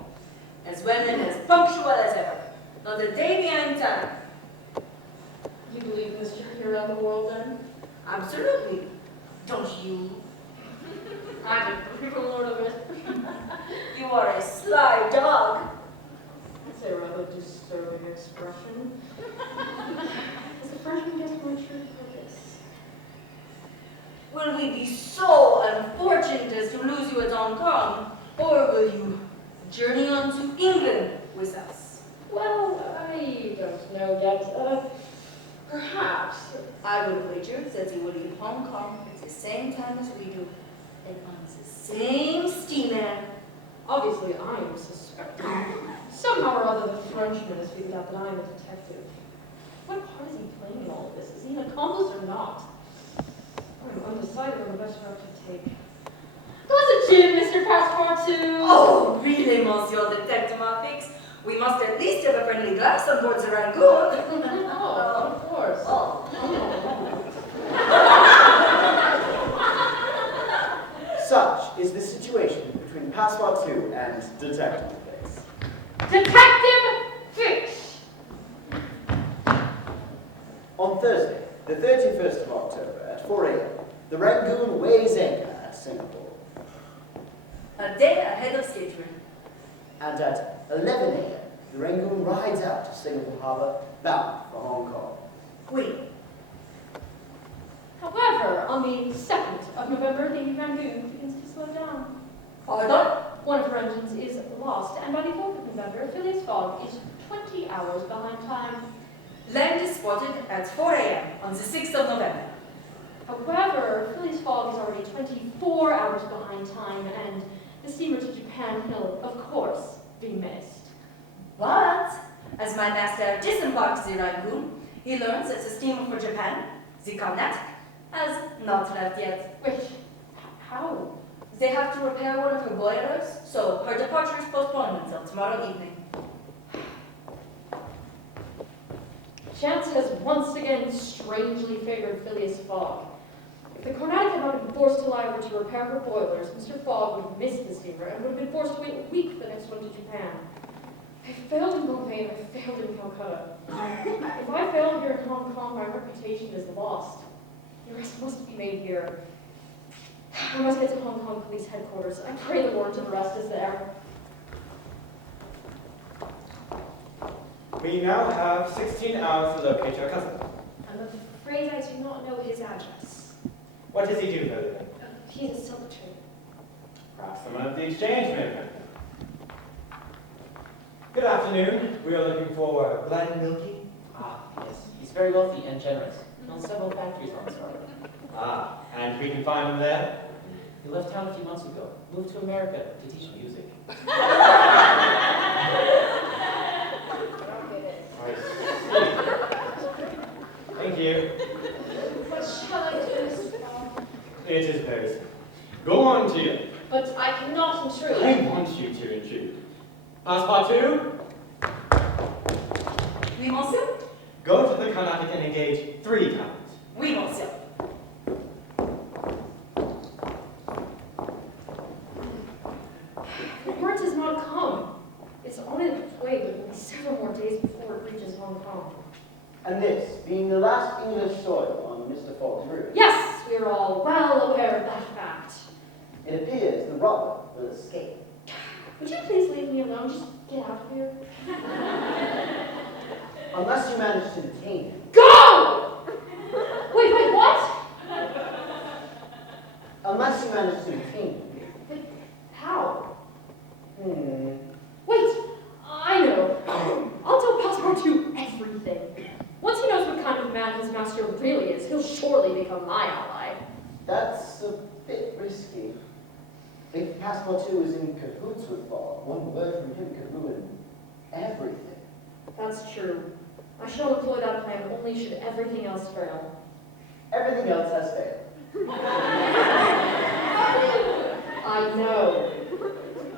As well and as punctual as ever, not a day behind time. You believe in this journey around the world, then? Absolutely. Don't you? I didn't believe a word of it. You are a sly dog. That's a rather disturbing expression. As a Frenchman gets more true purpose. Will we be so unfortunate as to lose you at Hong Kong, or will you journey on to England with us? Well, I don't know yet. Perhaps. I would wager that you will leave Hong Kong at the same time as we do, and on the same steamer. Obviously, I am suspected. Somehow or other, the Frenchman has figured out that I am a detective. What part is he playing in all of this? Is he an accomplice or not? I'm undecided on the best route to take. Was it you, Mr. Passepartout? Oh, really, Monsieur Detective Fix? We must at least have a friendly glass on board the Rangoon. Oh, of course. Oh. Such is the situation between Passepartout and Detective Fix. Detective Fix! On Thursday, the 31st of October at 4 a.m., the Rangoon weighs anchor at Singapore. A day ahead of schedule. And at 11 a.m., the Rangoon rides out to Singapore Harbor, bound for Hong Kong. Wait. However, on the 2nd of November, the Rangoon begins to slow down. Pardon? One of her engines is lost, and by the 4th of November, Phileas Fogg is 20 hours behind time. Land is spotted at 4 a.m. on the 6th of November. However, Phileas Fogg is already 24 hours behind time, and the steamer to Japan will, of course, be missed. But, as my master disembarks the Rangoon, he learns that the steamer for Japan, the Carnatic, has not left yet. Wait, how? They have to repair one of her boilers, so her departure is postponed until tomorrow evening. Chance has once again strangely favored Phileas Fogg. If the Carnatic had not been forced to lie over to repair her boilers, Mr. Fogg would have missed the steamer and would have been forced to wait a week for the next one to Japan. I failed in Bombay and I failed in Calcutta. If I fail here in Hong Kong, my reputation is lost. The rest must be made here. I must get to Hong Kong Police Headquarters. I pray the warrant of arrest is there. We now have 16 hours to locate your cousin. I'm afraid I do not know his address. What does he do for a living? He's a silk trader. Perhaps someone of the exchange may have met him. Good afternoon. We are looking for Glenn Milkey. Ah, yes. He's very wealthy and generous. He owns several factories on this harbor. Ah, and we can find him there? He left town a few months ago, moved to America to teach music. I see. Thank you. What shall I do, Mr. Fogg? It is very simple. Go on to your but I cannot intrude. I want you to intrude. Passepartout, Oui, monsieur? go to the Carnatic and engage 3 times. Oui, monsieur. The warrant has not come. It's on its way, but it will be several more days before it reaches Hong Kong. And this, being the last English soil on Mr. Fogg's route, Yes, we are all well aware of that fact. it appears the robber will escape. Would you please leave me alone? Just get out of here. Unless you manage to detain him. Go! Wait, what? Unless you manage to detain him. But how? Hmm. Wait, I know. I'll tell Passepartout everything. Once he knows what kind of man his master really is, he'll surely become my ally. That's a bit risky. If Passepartout is in cahoots with Fogg, one word from him could ruin everything. That's true. I shall employ that plan only should everything else fail. Everything else has failed. I know.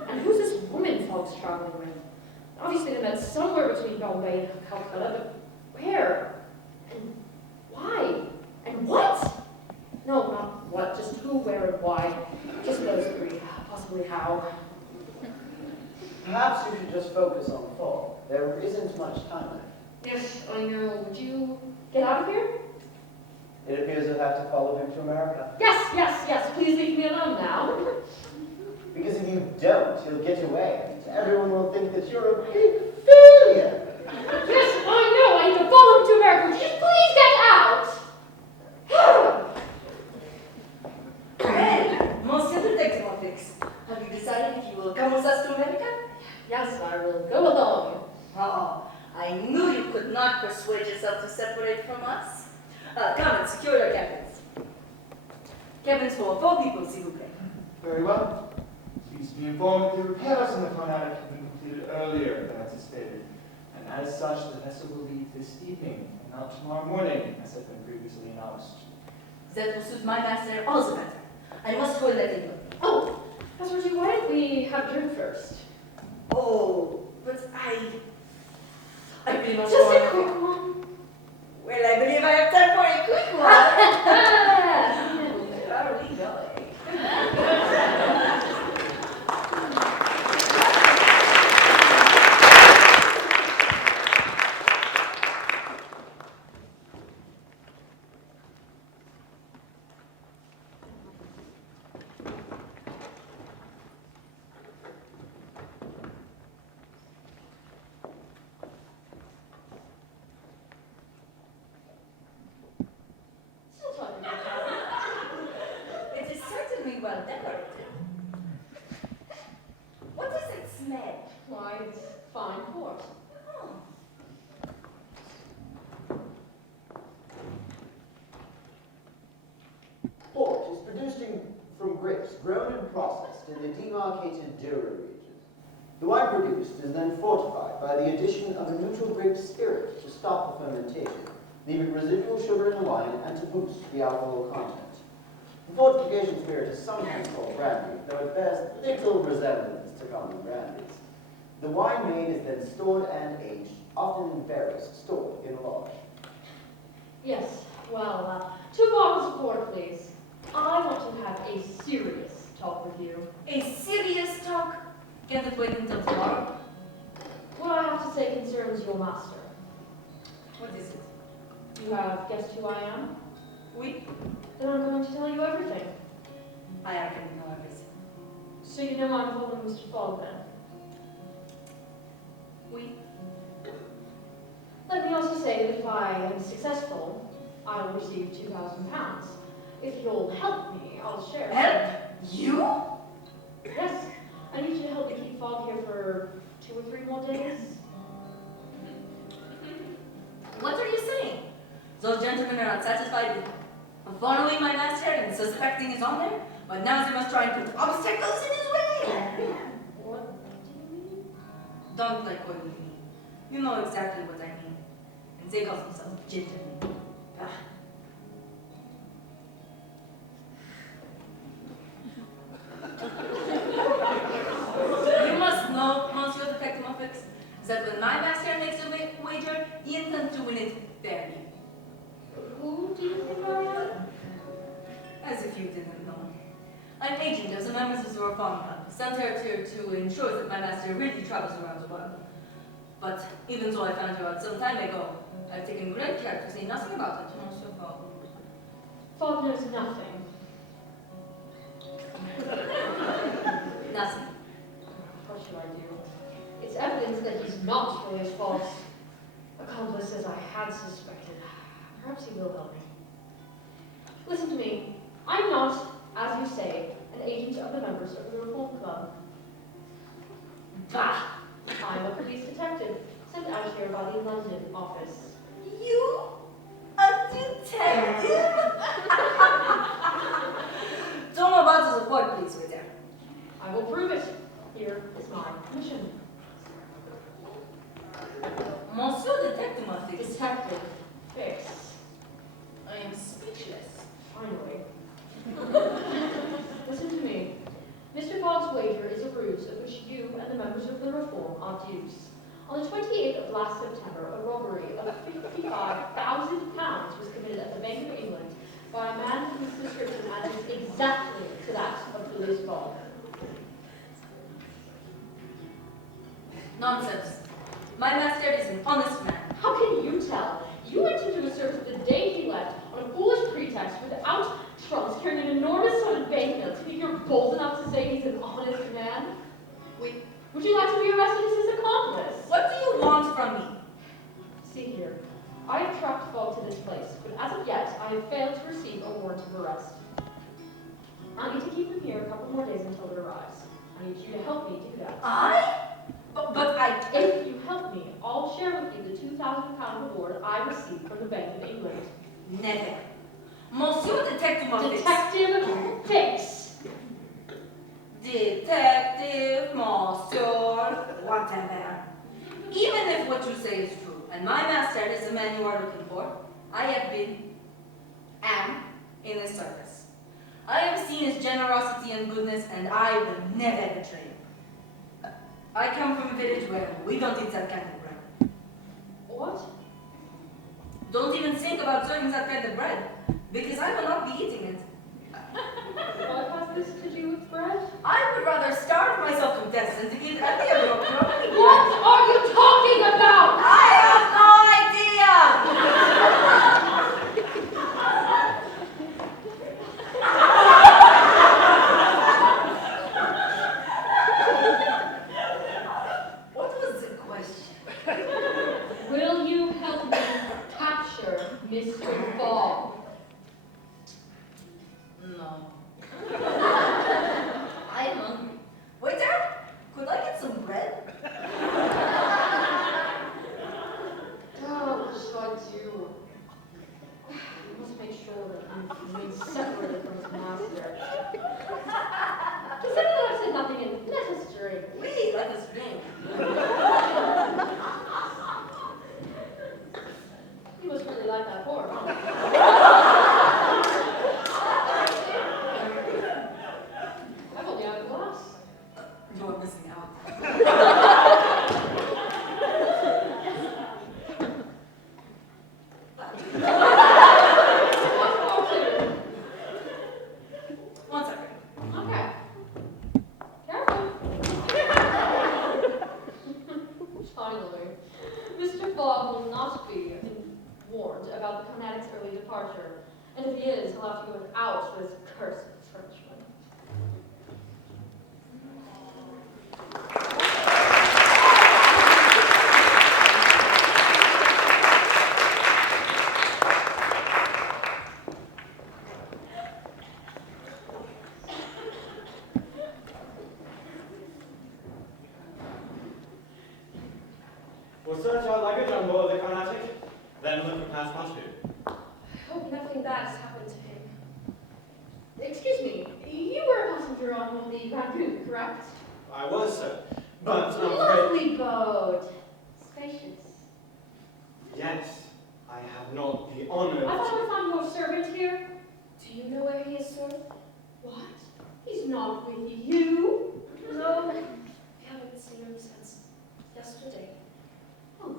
And who's this woman Fogg's traveling with? Obviously they met somewhere between Bombay and Calcutta, but where? And why? And what? No, not what, just who, where, and why. Just those 3, possibly how. Perhaps you should just focus on Fogg. There isn't much time left. Yes, I know. Would you get out of here? It appears you'll have to follow him to America. Yes. Please leave me alone now. Because if you don't, he'll get away, and everyone will think that you're a big failure. Yes, I know. I need to follow him to America. Would you just please get out? Hey, Monsieur the Dexmotrix, have you decided if you will come with us to America? Yes, I will go along. Oh, I knew you could not persuade yourself to separate from us. Come and secure your cabins. Cabins for 4 people, s'il vous plaît. Very well. Please be informed that the repairs on the Carnatic have been completed earlier than anticipated, and as such, the vessel will leave this evening and not tomorrow morning, as had been previously announced. That will suit my master all the better. I must go and let him know. Oh, Passepartout, why don't we have a drink first? Oh, but I really must Just go a on. quick one. Well, I believe I have time for a quick one. Where are we going? Still talking about that. It is certainly well decorated. What does it smell? Why, it's fine port. Oh. Port is produced from grapes grown and processed in the demarcated Douro region. The wine produced is then fortified by the addition of a neutral grape spirit to stop the fermentation, leaving residual sugar in the wine and to boost the alcohol content. The fortification spirit is sometimes called brandy, though it bears little resemblance to common brandies. The wine made is then stored and aged, often in barrels stored in a lodge. Yes, well, 2 bottles of port, please. I want to have a serious talk with you. A serious talk? Can't it wait until tomorrow? What I have to say concerns your master. What is it? You have guessed who I am? Oui. Then I'm going to tell you everything. I already know everything. So you know I'm following Mr. Fogg then? Oui. Let me also say that if I am successful, I will receive £2,000. If you'll help me, I'll share. Help? You? Yes. I need you to help me keep Fogg here for 2 or 3 more days. What are you saying? Those gentlemen are not satisfied with following my master and suspecting his honor, but now they must try and put obstacles in his way. What do you mean? Don't like what you mean. You know exactly what I mean. And they call themselves gentlemen. Ah. you didn't know. I'm agent of the members of the Reform Club, sent here to ensure that my master really travels around the world. But even though I found you out some time ago, I've taken great care to say nothing about it to Monsieur Fogg. Fogg knows nothing. Nothing. What should I do? It's evidence that he's not fully as false accomplice as I had suspected. Perhaps he will help me. Listen to me. I'm not, as you say, an agent of the members of the Reform Club. Bah! I'm a police detective sent out here by the London office. You? A detective? Don't know about the support, please, with you. I will prove it. Here is my commission. Monsieur Detective Muffix. Detective Fix. I am speechless. Finally. Listen to me. Mr. Fogg's wager is a ruse of which you and the members of the Reform are dupes. On the 28th of last September, a robbery of £55,000 was committed at the Bank of England by a man whose description adds exactly to that of Louis Fogg. Nonsense. My master is an honest man. How can you tell? You went into the service the day he left on a foolish pretext without trunks, carrying an enormous sum of banknotes. If you're bold enough to say he's an honest man, would you like to be arrested as his accomplice? What do you want from me? See here, I have tracked Fogg to this place, but as of yet, I have failed to receive a warrant of arrest. I need to keep him here a couple more days until it arrives. I need you to help me do that. If you help me, I'll share with you the £2,000 reward I received from the Bank of England. Never. Monsieur Detective Muffix. Detective Fix. Detective, Monsieur, whatever. Even if what you say is true, and my master is the man you are looking for, I have been, am, in his service. I have seen his generosity and goodness, and I will never betray him. I come from a village where we don't eat that kind of bread. What? Don't even think about serving that kind of bread, because I will not be eating it. What has this to do with bread? I would rather starve myself to death than to eat any of your crummy bread. What are you talking about? I have no idea! What was the question? Will you help me capture Mr. Fogg? No. I am hungry. Waiter, could I get some bread? Oh, what should I do? I must make sure that I'm remain separated from his master. Consider that I've said nothing and let us drink. Oui, let us drink. You must really like that whore, huh? I've only had a glass. You're missing out. One second. Okay. Careful. Finally, Mr. Fogg will not be warned about the Conatic's early departure, and if he is, he'll have to go out for this cursed Frenchman. We'll search our luggage on board the Carnatic, then look for Passepartout. I hope nothing bad has happened to him. Excuse me, you were a passenger on the Rangoon, correct? I was, sir, but I'm afraid... Lovely boat. Spacious. Yes, I have not the honor I thought to... I found your servant here. Do you know where he is, sir? What? He's not with you. No, we haven't seen him since yesterday. Oh,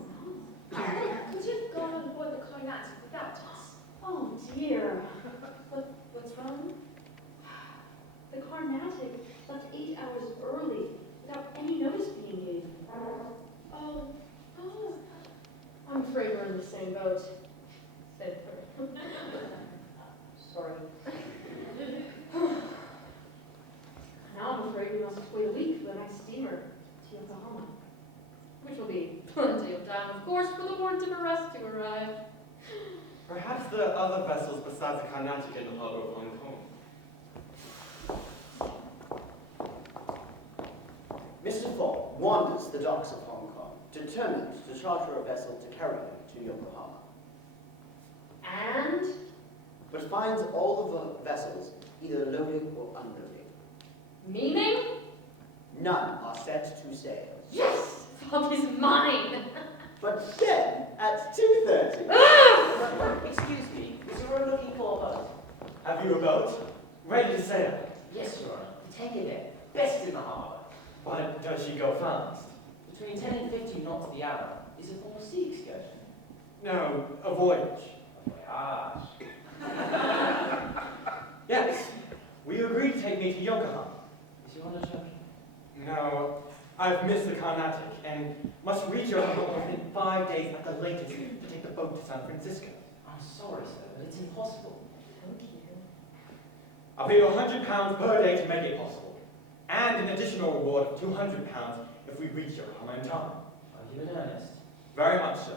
no. Could you have gone on board the Carnatic without us? Oh, dear. What's wrong? perhaps there are other vessels besides the Carnatic in the harbor of Hong Kong. Mr. Fogg wanders the docks of Hong Kong, determined to charter a vessel to carry him to Yokohama, And? but finds all of the vessels either loading or unloading. Meaning? None are set to sail. Yes! Fog is mine! But then, at 2:30... Excuse me, is your Honor looking for a boat? Have you a boat? Ready to sail? Yes, Your Honor. Take it there. Best in the harbour. But does she go fast? Between 10 and 15 knots to the hour. Is it for a sea excursion? No, a voyage. Ah. Yes, will you agree to take me to Yokohama? Is Your Honor joking? No, I've missed the Carnatic and must reach Yokohama within 5 days at the latest to take the boat to San Francisco. I'm sorry, sir, but it's impossible. Thank you. I'll pay you £100 per day to make it possible, and an additional reward of £200 if we reach Yokohama in time. Are you in earnest? Very much so.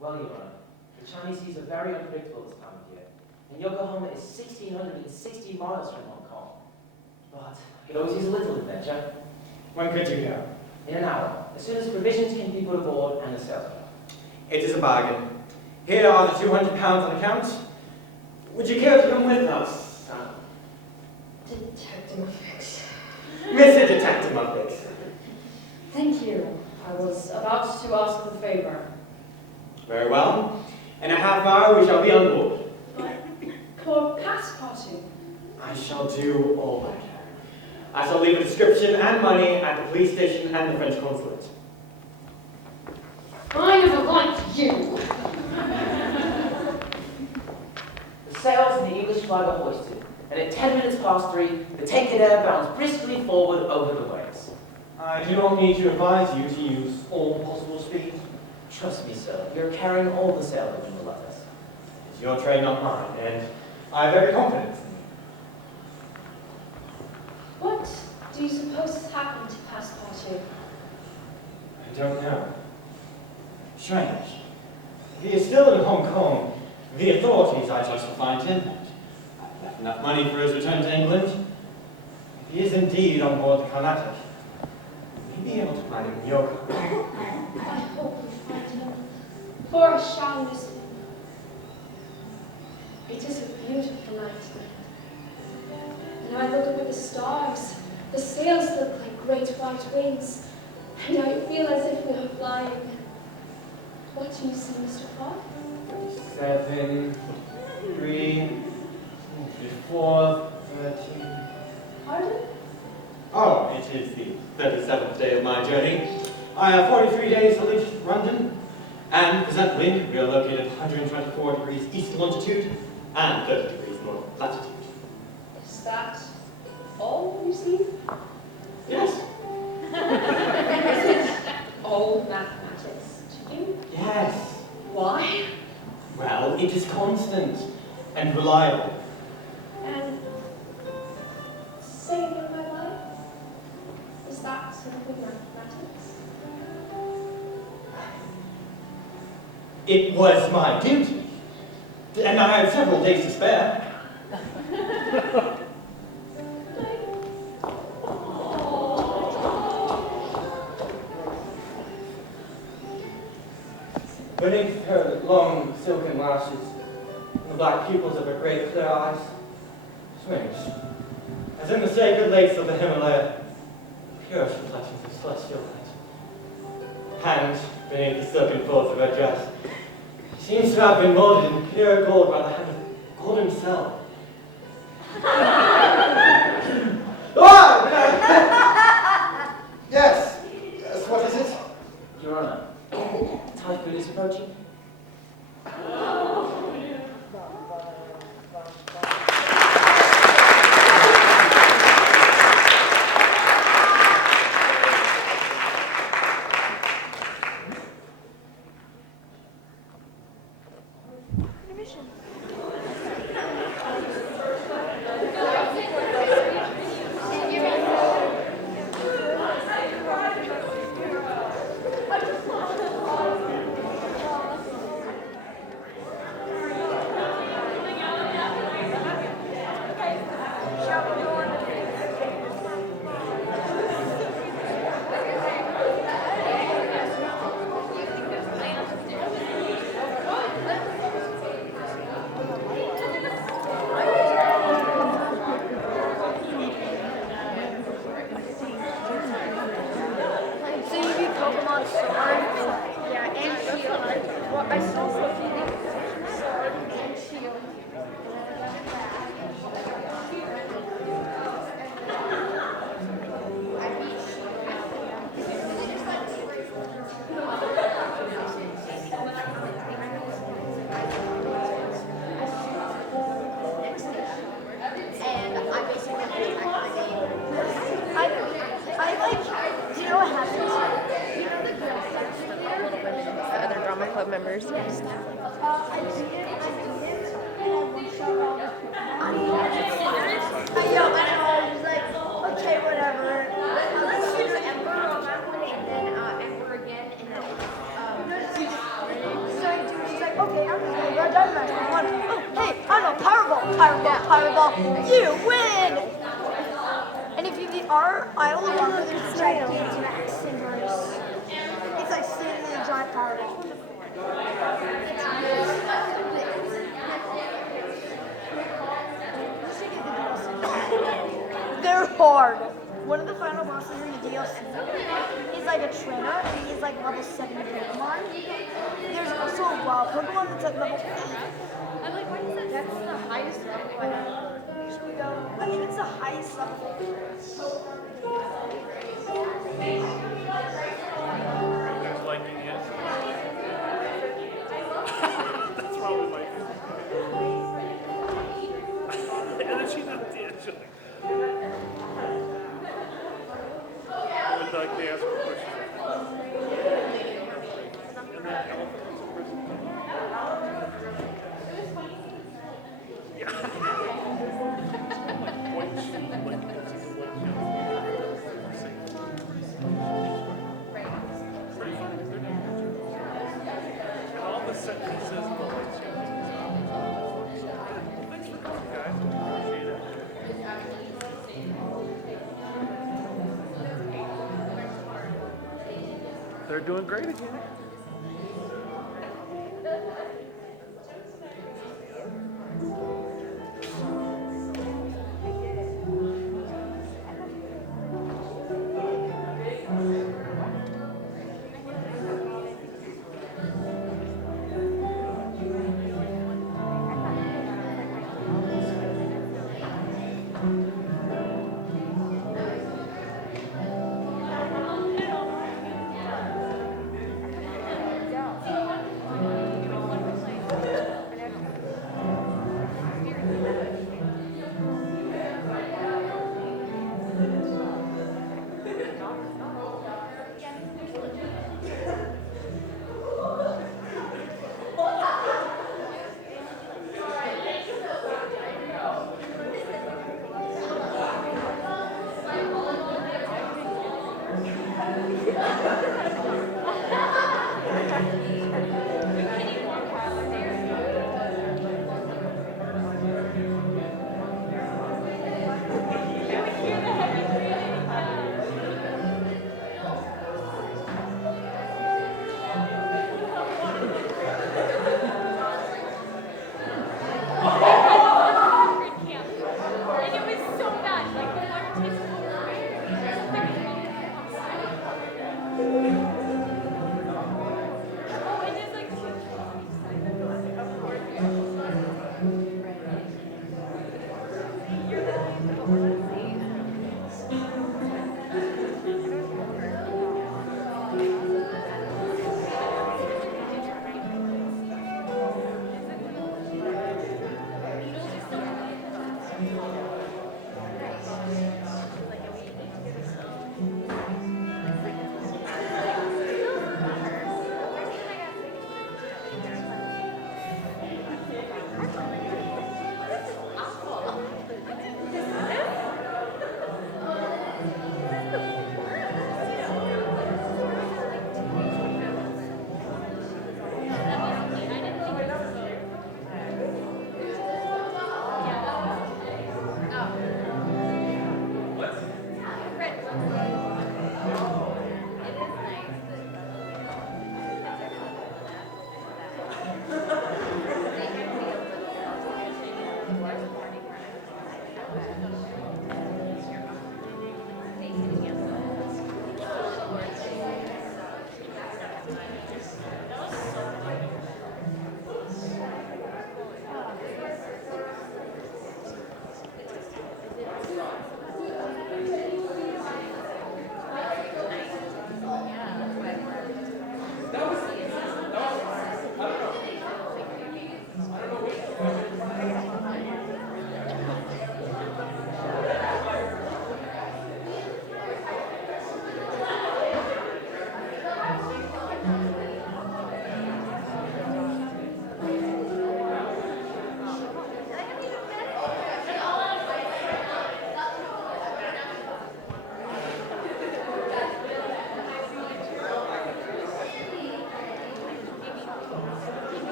Well, Your Honor, the Chinese seas are very unpredictable this time of year, and Yokohama is 1,660 miles from Hong Kong. But I could always use a little adventure. When could you go? In an hour, as soon as provisions can be put aboard and the sails are up. It is a bargain. Here are the £200 on account. Would you care to come with us, Sam? Detective Muffix. Mr. Detective Muffix. Thank you. I was about to ask a favor. Very well. In a half hour we shall be on board. For Passepartout. I shall do all I can. I shall leave a description and money at the police station and the French consulate. I never liked you. The sails and the English flag are hoisted, and at 10 minutes past 3, the Take It Air bounds briskly forward over the waves. I do not need to advise you to use all possible speed. Trust me, sir, we are carrying all the sail that will let us. It's your trade, not mine, and I have every confidence in you. What do you suppose has happened to Passepartout? I don't know. Strange. If he is still in Hong Kong, the authorities, I trust, will find him. I've left enough money for his return to England. If he is indeed on board the Carnatic, we'll be able to find him in Yokohama. I hope we find him, for I shall miss him. It is a beautiful night tonight, and I look up at the stars. The sails look like great white wings, and I feel as if we are flying. What do you see, Mr. Fogg? 7, 3, 4, 13. Pardon? Oh, it is the 37th day of my journey. I have 43 days to reach London, and presently we are located 124 degrees east longitude and 30 degrees north latitude. Is that all you see? Yes. Is it all mathematics to you? Yes. Why? Well, it is constant and reliable. And saving my life? Is that simply mathematics? It was my duty, and I had several days to spare. Beneath her long silken lashes, and the black pupils of her great clear eyes, strange, as in the sacred lakes of the Himalaya, purest reflections of celestial light. And beneath the silken folds of her dress, seems to have been molded in pure gold by the hand of God himself. Yes. Yes, what is it? Your Honor, typhoon is approaching. members. I beat him, and I one-shot all his Pokemon. Yo, and I was like, okay, whatever. Let's do Ember on that one, and then Ember again, and then She's like, okay, I'm just gonna go Dynamax. Oh, hey, I know, Powerball. You win! And if you beat our Isle of Wonder, there's gigantic max inverse. It's like sitting in a giant Powerball. They're hard. One of the final bosses in the DLC is like a trainer, and he's like level 7 Pokemon. There's also a wild Pokemon that's at level 8. I'm like, why is that? That's the highest level I have. I think it's the highest level. Liking it. That's probably my and then she doesn't dance. She's like, like they ask her questions. And then elephant was a person. Yeah. Like white shoes, like white shoes. Pretty funny because they're not and all the sentences in the light changes. Thanks for coming, guys. Appreciate it. They're doing great again.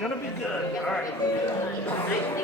Gonna be good. All right.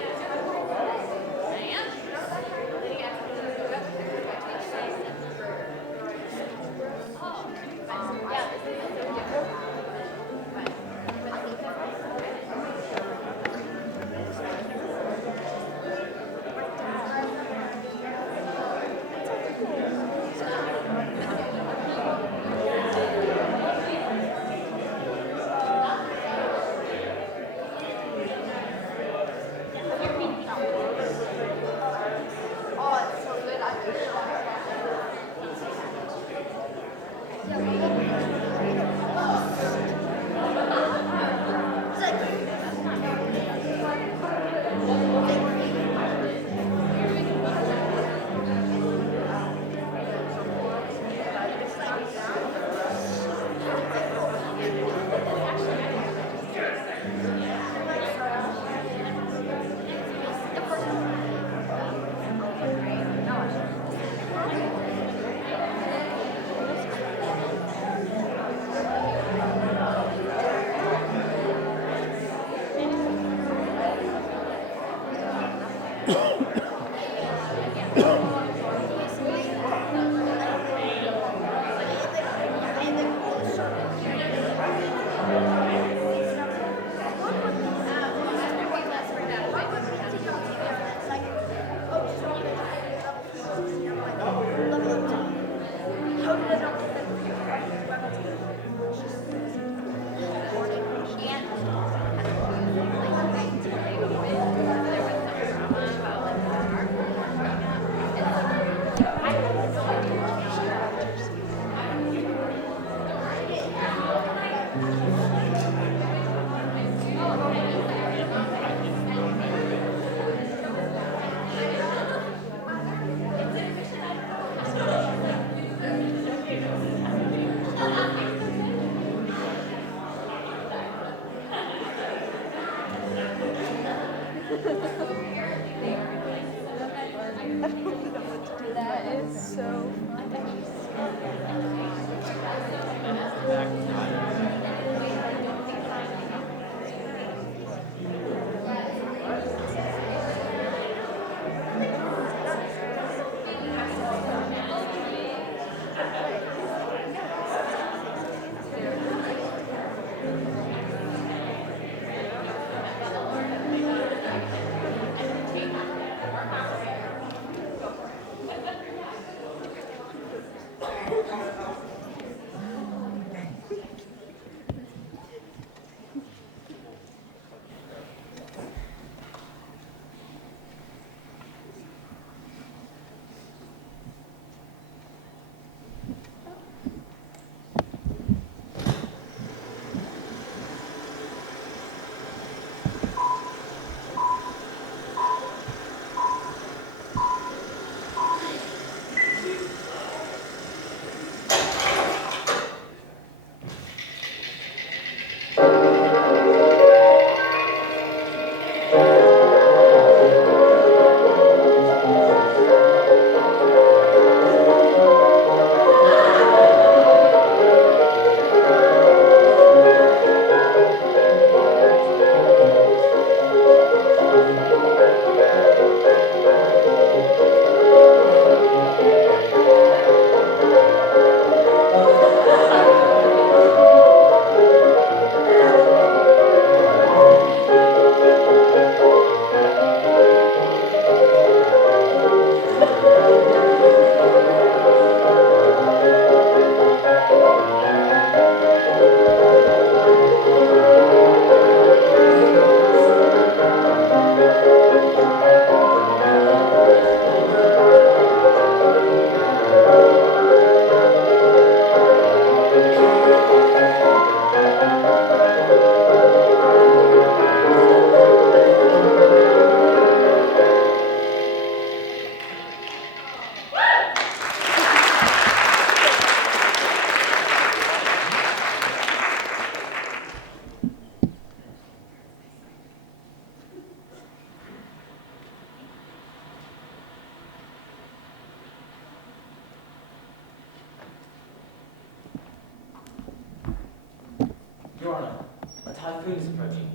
typhoon is approaching.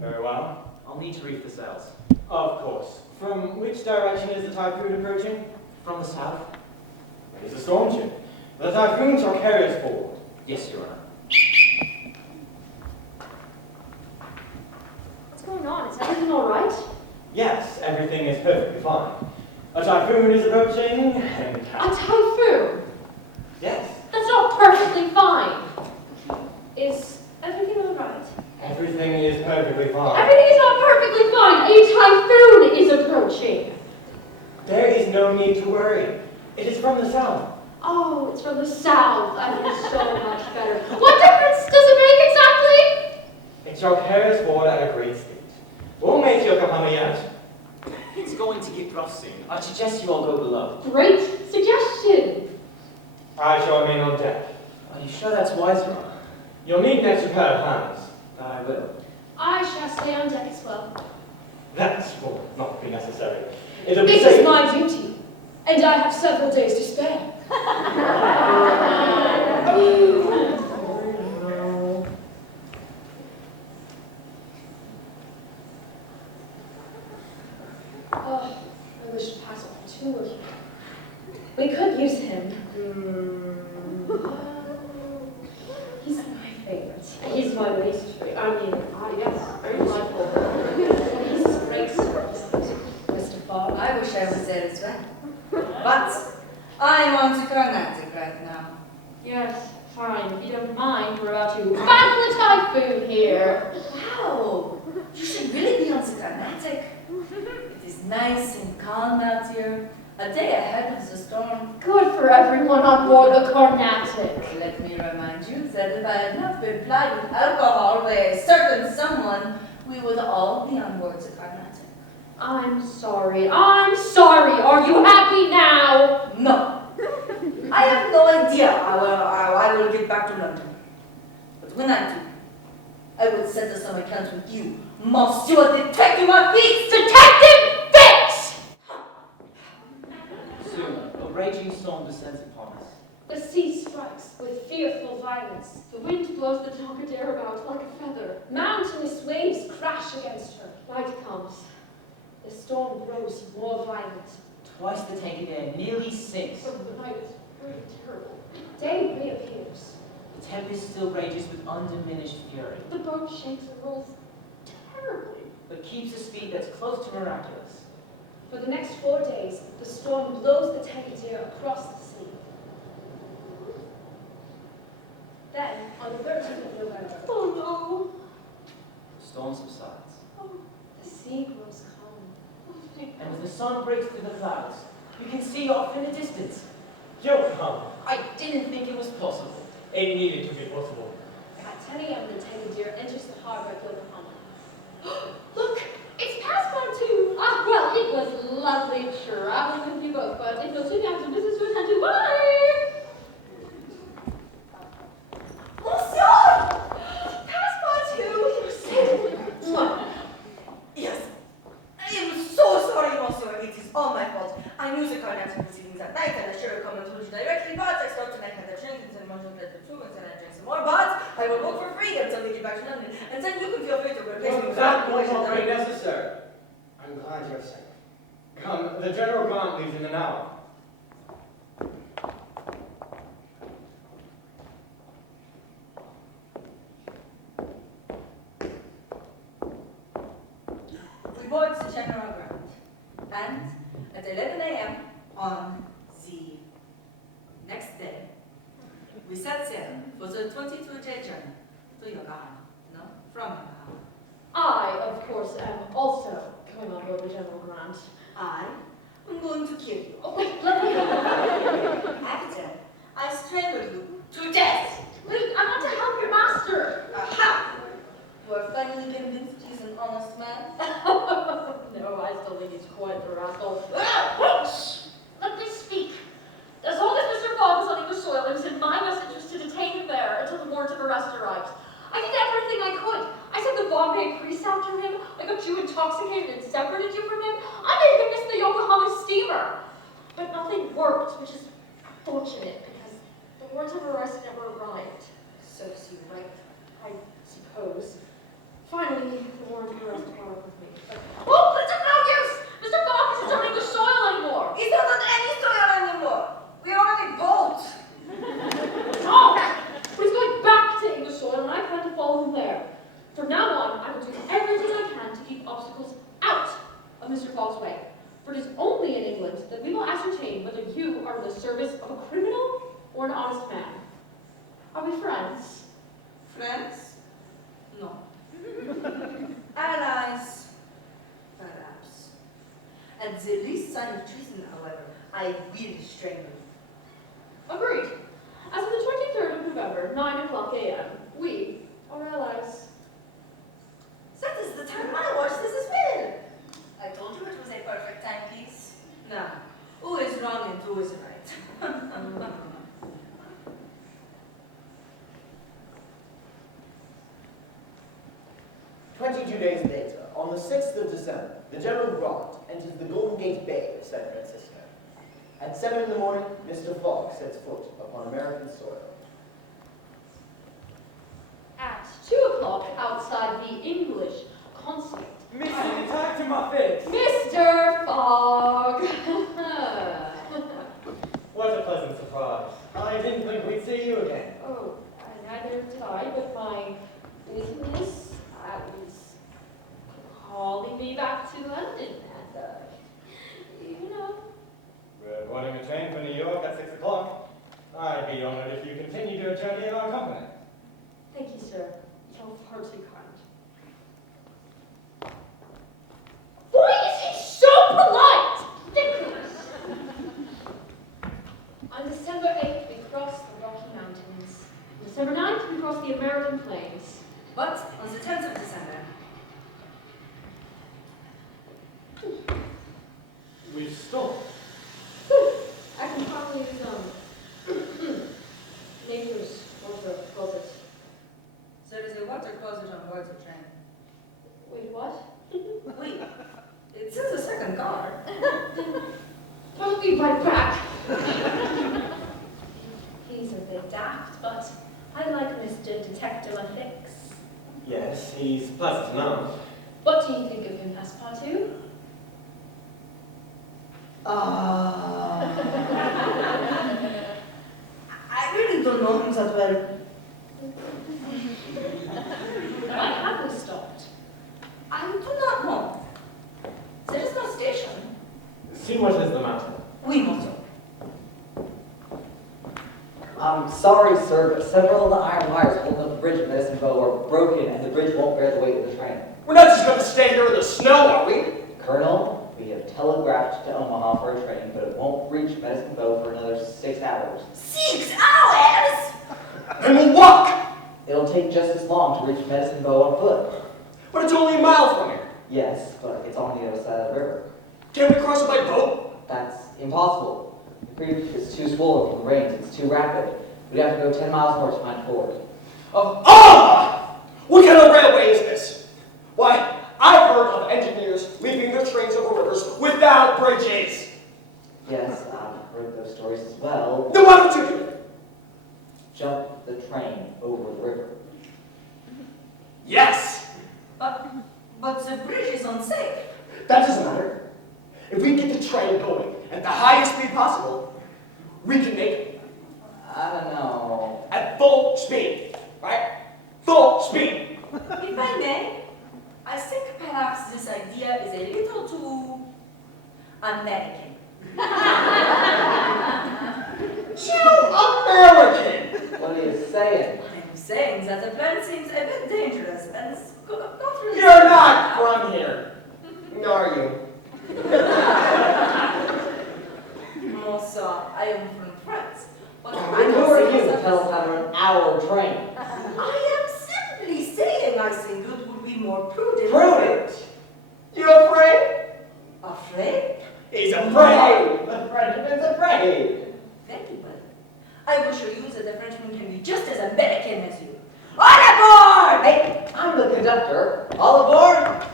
Very well. I'll need to reef the sails. Of course. From which direction is the typhoon approaching? From the south? It is a storm ship. The typhoon shall carry us forward. Yes, Your Honor. What's going on? Is everything all right? Yes, everything is perfectly fine. A typhoon is approaching, and A typhoon? yes, That's not perfectly fine. Is everything all right? everything is perfectly fine. Everything is not perfectly fine. A typhoon is approaching. There is no need to worry. It is from the south. Oh, it's from the south. I feel so much better. What difference does it make exactly? It shall carry us forward at a great speed. We'll make Yokohama yet. It's going to get rough soon. I suggest you all go below. Great suggestion. I shall remain on deck. Are you sure that's wise, Your Honor? You'll need an extra pair of hands. I will. I shall stay on deck as well. That will not be necessary. It'll be It safe. is my duty, and I have several days to spare. Oh, I wish Passepartout were here. We could use him. He's my favorite. He's my least favorite. I mean, yes, very delightful. He's a great service, Mr. Fogg. I wish I was there as well. But I'm on to Carnatic right now. Yes, fine. If you don't mind, we're about to battle a typhoon here. Wow! You should really be on the Carnatic. It is nice and calm out here. A day ahead of the storm. Good for everyone on board the Carnatic. Let me remind you that if I had not been plied with alcohol by a certain someone, we would all be on board the Carnatic. I'm sorry. I'm sorry. Are you happy now? No. I have no idea how I will get back to London. But when I do, I will settle some accounts with you, Monsieur Detective Fix! Detective Fix! Soon, a raging storm descends upon us. The sea strikes with fearful violence. The wind blows the Tankadere about like a feather. Mountainous waves crash against her. Night comes. The storm grows more violent. Twice the Tankadere nearly sinks. The night is very terrible. Day reappears. The tempest still rages with undiminished fury, The boat shakes and rolls terribly. but keeps a speed that's close to miraculous. For the next 4 days, the storm blows the Tankadere across the sea. Then, on the 13th of November, Oh The storm subsides, the sea grows calm. no. and as the sun breaks through the clouds, you can see off in the distance. Yokohama. I didn't think it was possible. It needed to be possible. At 10 a.m., the Tankadere enters the harbor of Yokohama. Look, it's Passepartout. Ah, well, it was lovely traveling with you both, but if you'll soon have some business to attend to, bye! Monsieur! Passepartout! Yes. I am so sorry, Monsieur. It is all my fault. I knew the Carnatic proceedings at night, and I should have come and told you directly, but I stopped and I had a drink, and then Monsieur had the two, and then I drank some more, but I will work for free until we get back to London, and then you can feel free to replace me with That more was already necessary. I'm glad you're safe. Come, the General Grant leaves in an hour. We board the General Grant, and at 11 a.m. on the next day, we set sail for the 22-day journey to Yokohama. No, from Yokohama. I, of course, am also coming on board the General Grant. I am going to kill you. Oh, wait, let me go. After I strangle you to death. Wait, I want to help your master. Aha! You are finally convinced he's an honest man? No, I still think he's quite the rascal. Shh! Let me speak. As long as Mr. Fogg is on English soil, it was in my best interest to detain him there until the warrant of arrest arrived. I did everything I could. I sent the Bombay police after him. I got you intoxicated and separated you from him. I made him miss the Yokohama steamer. But nothing worked, which is fortunate because the warrant of arrest never arrived. So is he right? I suppose. From now on, I will do everything I can to keep obstacles out of Mr. Fogg's way. For it is only in England that we will ascertain whether you are in the service of a criminal or an honest man. Are we friends? Friends? No. Allies? Perhaps. At the least sign of treason, however, I will strangle you. Agreed. As of the 23rd of November, 9 o'clock a.m., we are allies. That is the time I watched this as well. I told you it was a perfect timepiece. Now, who is wrong and who is right? 22 days later, on the 6th of December, the General Grant enters the Golden Gate Bay of San Francisco. At 7 in the morning, Mr. Fogg sets foot upon American soil. At 2 o'clock, outside the English consulate. Missy, attack to my face! Mr. Fogg! What a pleasant surprise. I didn't think we'd see you again. Oh, neither did I, but my business was calling me back to London, and, you know. We're boarding a train for New York at 6 o'clock. I'd be honored if you continued your journey in our company. Thank you, sir. You're far too kind. Why is he so polite? Ridiculous. On December 8th, we crossed the Rocky Mountains. On December 9th, we crossed the American Plains. But on the 10th of December, We've stopped. I can probably use, nature's water closet. there is a water closet on board the train. Wait, what? Wait, it's in the second car. I'll be right back. He's a bit daft, but I like Mr. Detective Ethics. Yes, he's pleasant enough. What do you think of him, Passepartout? I really don't know him that well. Why have we stopped? I do not know. There is no station. See what is the matter. We must. I'm sorry, sir, but several of the iron wires holding up the bridge at Medicine Bow are broken and the bridge won't bear the weight of the train. We're not just going to stay here in the snow, are we? Colonel, we have telegraphed to Omaha for a train, but it won't reach Medicine Bow for another 6 hours. 6 hours? And we'll walk! It'll take just as long to reach Medicine Bow on foot. But it's only a mile from here. Yes, but it's on the other side of the river. Can't we cross it by boat? That's impossible. The creek is too swollen from the rains. It's too rapid. We'd have to go 10 miles more to find a ford. What kind of railway is this? Why, I've heard of engineers leaving their trains over rivers without bridges. Yes, I've heard those stories as well. Then why don't you do it? Jump the train over the river. Yes! But the bridge is unsafe. That doesn't matter. If we get the train going at the highest speed possible, we can make it. I don't know. At full speed, right? Full speed. If I may, I think perhaps this idea is a little too American. American! What are you saying? I'm saying that the plan seems a bit dangerous and not really. You're not from here, are you? No, sir, I am from France. But And who are you to tell us how to run our train? I am simply saying I think it would be more prudent. Prudent? You afraid? Afraid? He's afraid! The Frenchman's afraid. Very well. I will show you that the Frenchman can be just as American as you. All aboard! Hey, I'm the conductor. All aboard!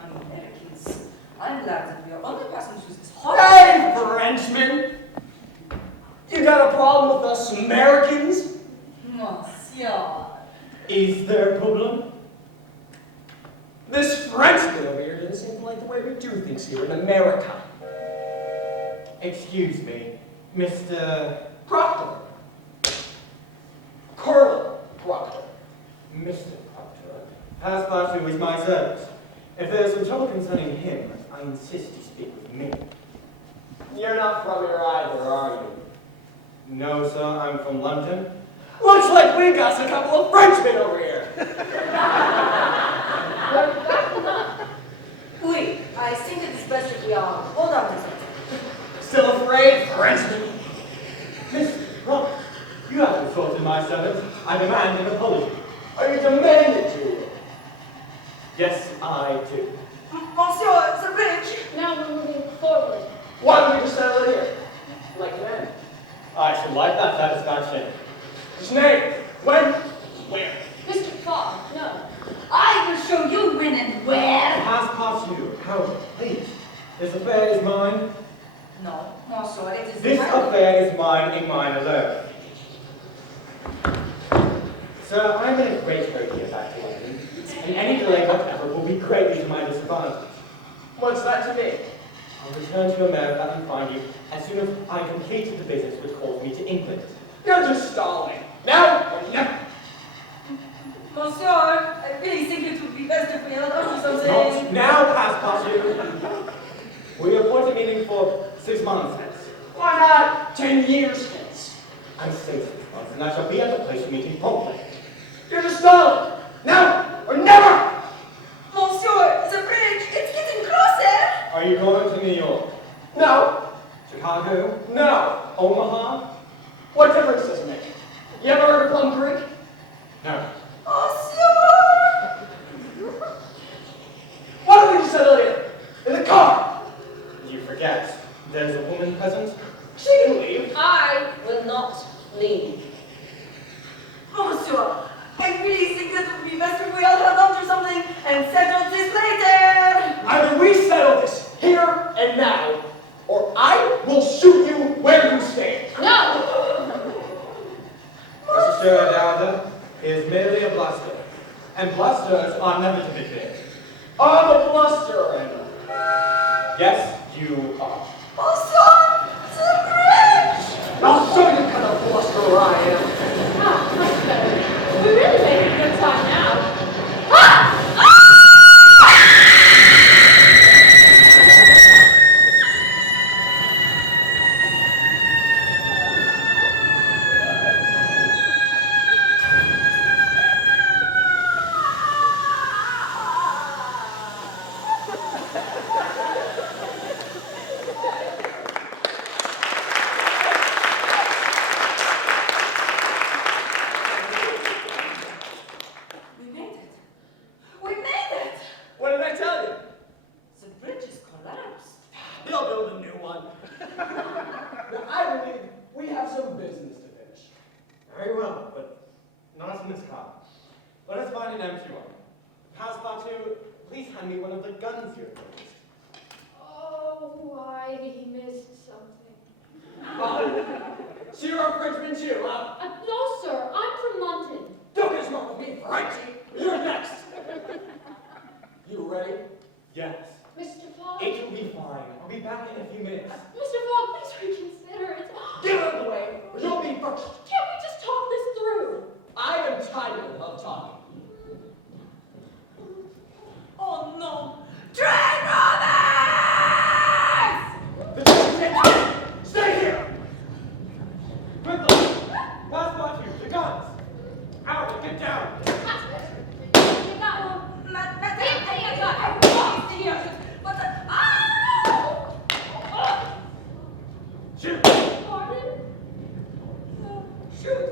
Americans. I'm glad that we are only passing through this Hey, Frenchman! You got a problem with us Americans? Monsieur. Is there a problem? This Frenchman over here doesn't seem to like the way we do things here in America. Excuse me, Mr. Proctor. Colonel Proctor. Mr. Proctor, Passepartout is my servant. If there is some trouble concerning him, I insist you speak with me. You're not from here either, are you? No, sir, I'm from London. Looks like we got a couple of Frenchmen over here. Oui, I think it is best if we are. Hold on a second. Still afraid, Frenchmen? Mr. Proctor, you have insulted my servant. I demand an apology. Are you demanding to? Yes, I do. Monsieur, the bridge! Now we're moving forward. Why don't we just settle it here? Like men. I should like that satisfaction. His name? When? Where? Mr. Fogg, no. I will show you when and where. Passepartout, however, please. This affair is mine. No, Monsieur, it is This mine. affair is mine and mine alone. Sir, I'm in a great hurry to get back to London, and any delay whatever will be greatly to my disadvantage. What's that to me? I'll return to America and find you as soon as I completed the business which calls me to England. You're just stalling. Now or never. Monsieur, I really think it would be best if we held on to something. Not now, Passepartout. We appoint a meeting for 6 months hence. Why not 10 years hence? I'm saying 6 months, and I shall be at the place of meeting promptly. You're just stalling. Now or never. Monsieur, the bridge, it's getting closer. Are you going to New York? No. Chicago? No. Omaha? What difference does it make? You ever heard of Plum Creek? No. Monsieur! Why don't we just settle here? In the car. You forget, there's a woman present. She can leave. I will not leave. Monsieur, I really think that it would be best if we all held on to something and settle this later. Either we settle this here and now, or I will shoot you where you stand. No! Mr. Aouda is merely a bluster, and blusters are never to be feared. I'm a blusterer. Yes, you are. Monsieur, the bridge! I'll show you what kind of blusterer I am. Ah, much better. We're really making good time now. We made it! What did I tell you? The bridge is collapsed. They'll build a new one. Now, I believe we have some business to finish. Very well, but not in this car. Let us find an empty one. Passepartout, please hand me one of the guns you have purchased. Oh, I missed something. So you're a Frenchman too, huh? No, sir. I'm from London. Don't disrupt with me, Frenchie. You're next. You ready? Yes. Mr. Fogg? It will be fine. I'll be back in a few minutes. Mr. Fogg, please reconsider. It's... Get out of the way, or you'll be first. Can't we just talk this through? I am tired of talking. Oh no! Train robbers! The train can't stay here. Quickly! Passepartout, the guns! Aouda, get down! Shoot! Pardon? Shoot!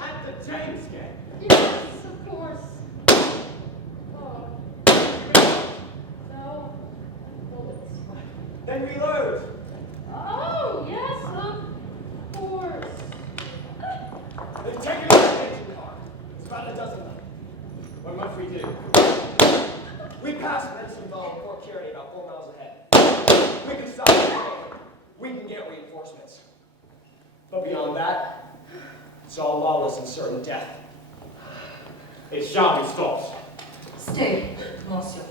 At the chain scan! Yes, of course. Oh. No. Bullets. Then reload! Oh, yes, of course. They've taken the engine car. It's about a dozen of them. What must we do? We passed Pensacola and Fort Kearney about 4 miles ahead. We can stop the train. We can get reinforcements. But beyond that, it's all lawless and certain death. It shall be stopped. Stay, Monsieur.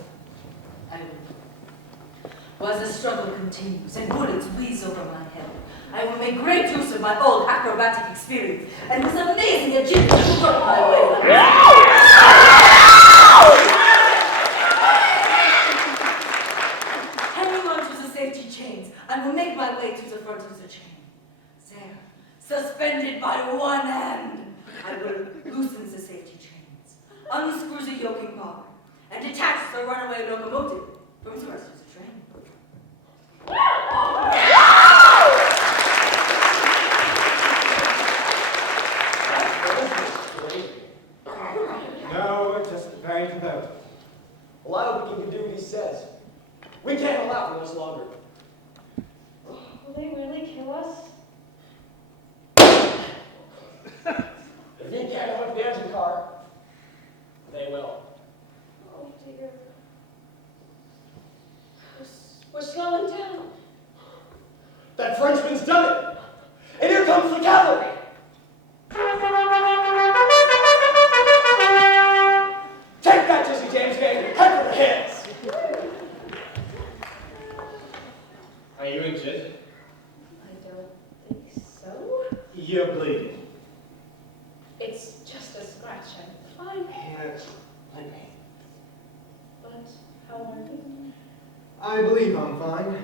I will. While the struggle continues and bullets whiz over my head, I will make great use of my old acrobatic experience and this amazing agility to work my way. Hanging onto the safety chains, I will make my way to the front of the chain. There, suspended by one hand, I will loosen the safety chains, unscrew the yoking bar, and detach the runaway locomotive from the rest of the train. No, we're just preparing to vote. Well, I hope he can do what he says. We can't allow for much longer. Will they really kill us? If he can't open the engine car, they will. Oh dear. We're slowing down. That Frenchman's done it! And here comes the cavalry! Take that, Jesse James gang! Head for the heads! Are you injured? I don't think so. You're bleeding. It's just a scratch. I'm fine. Here, let me. But how are you? I believe I'm fine.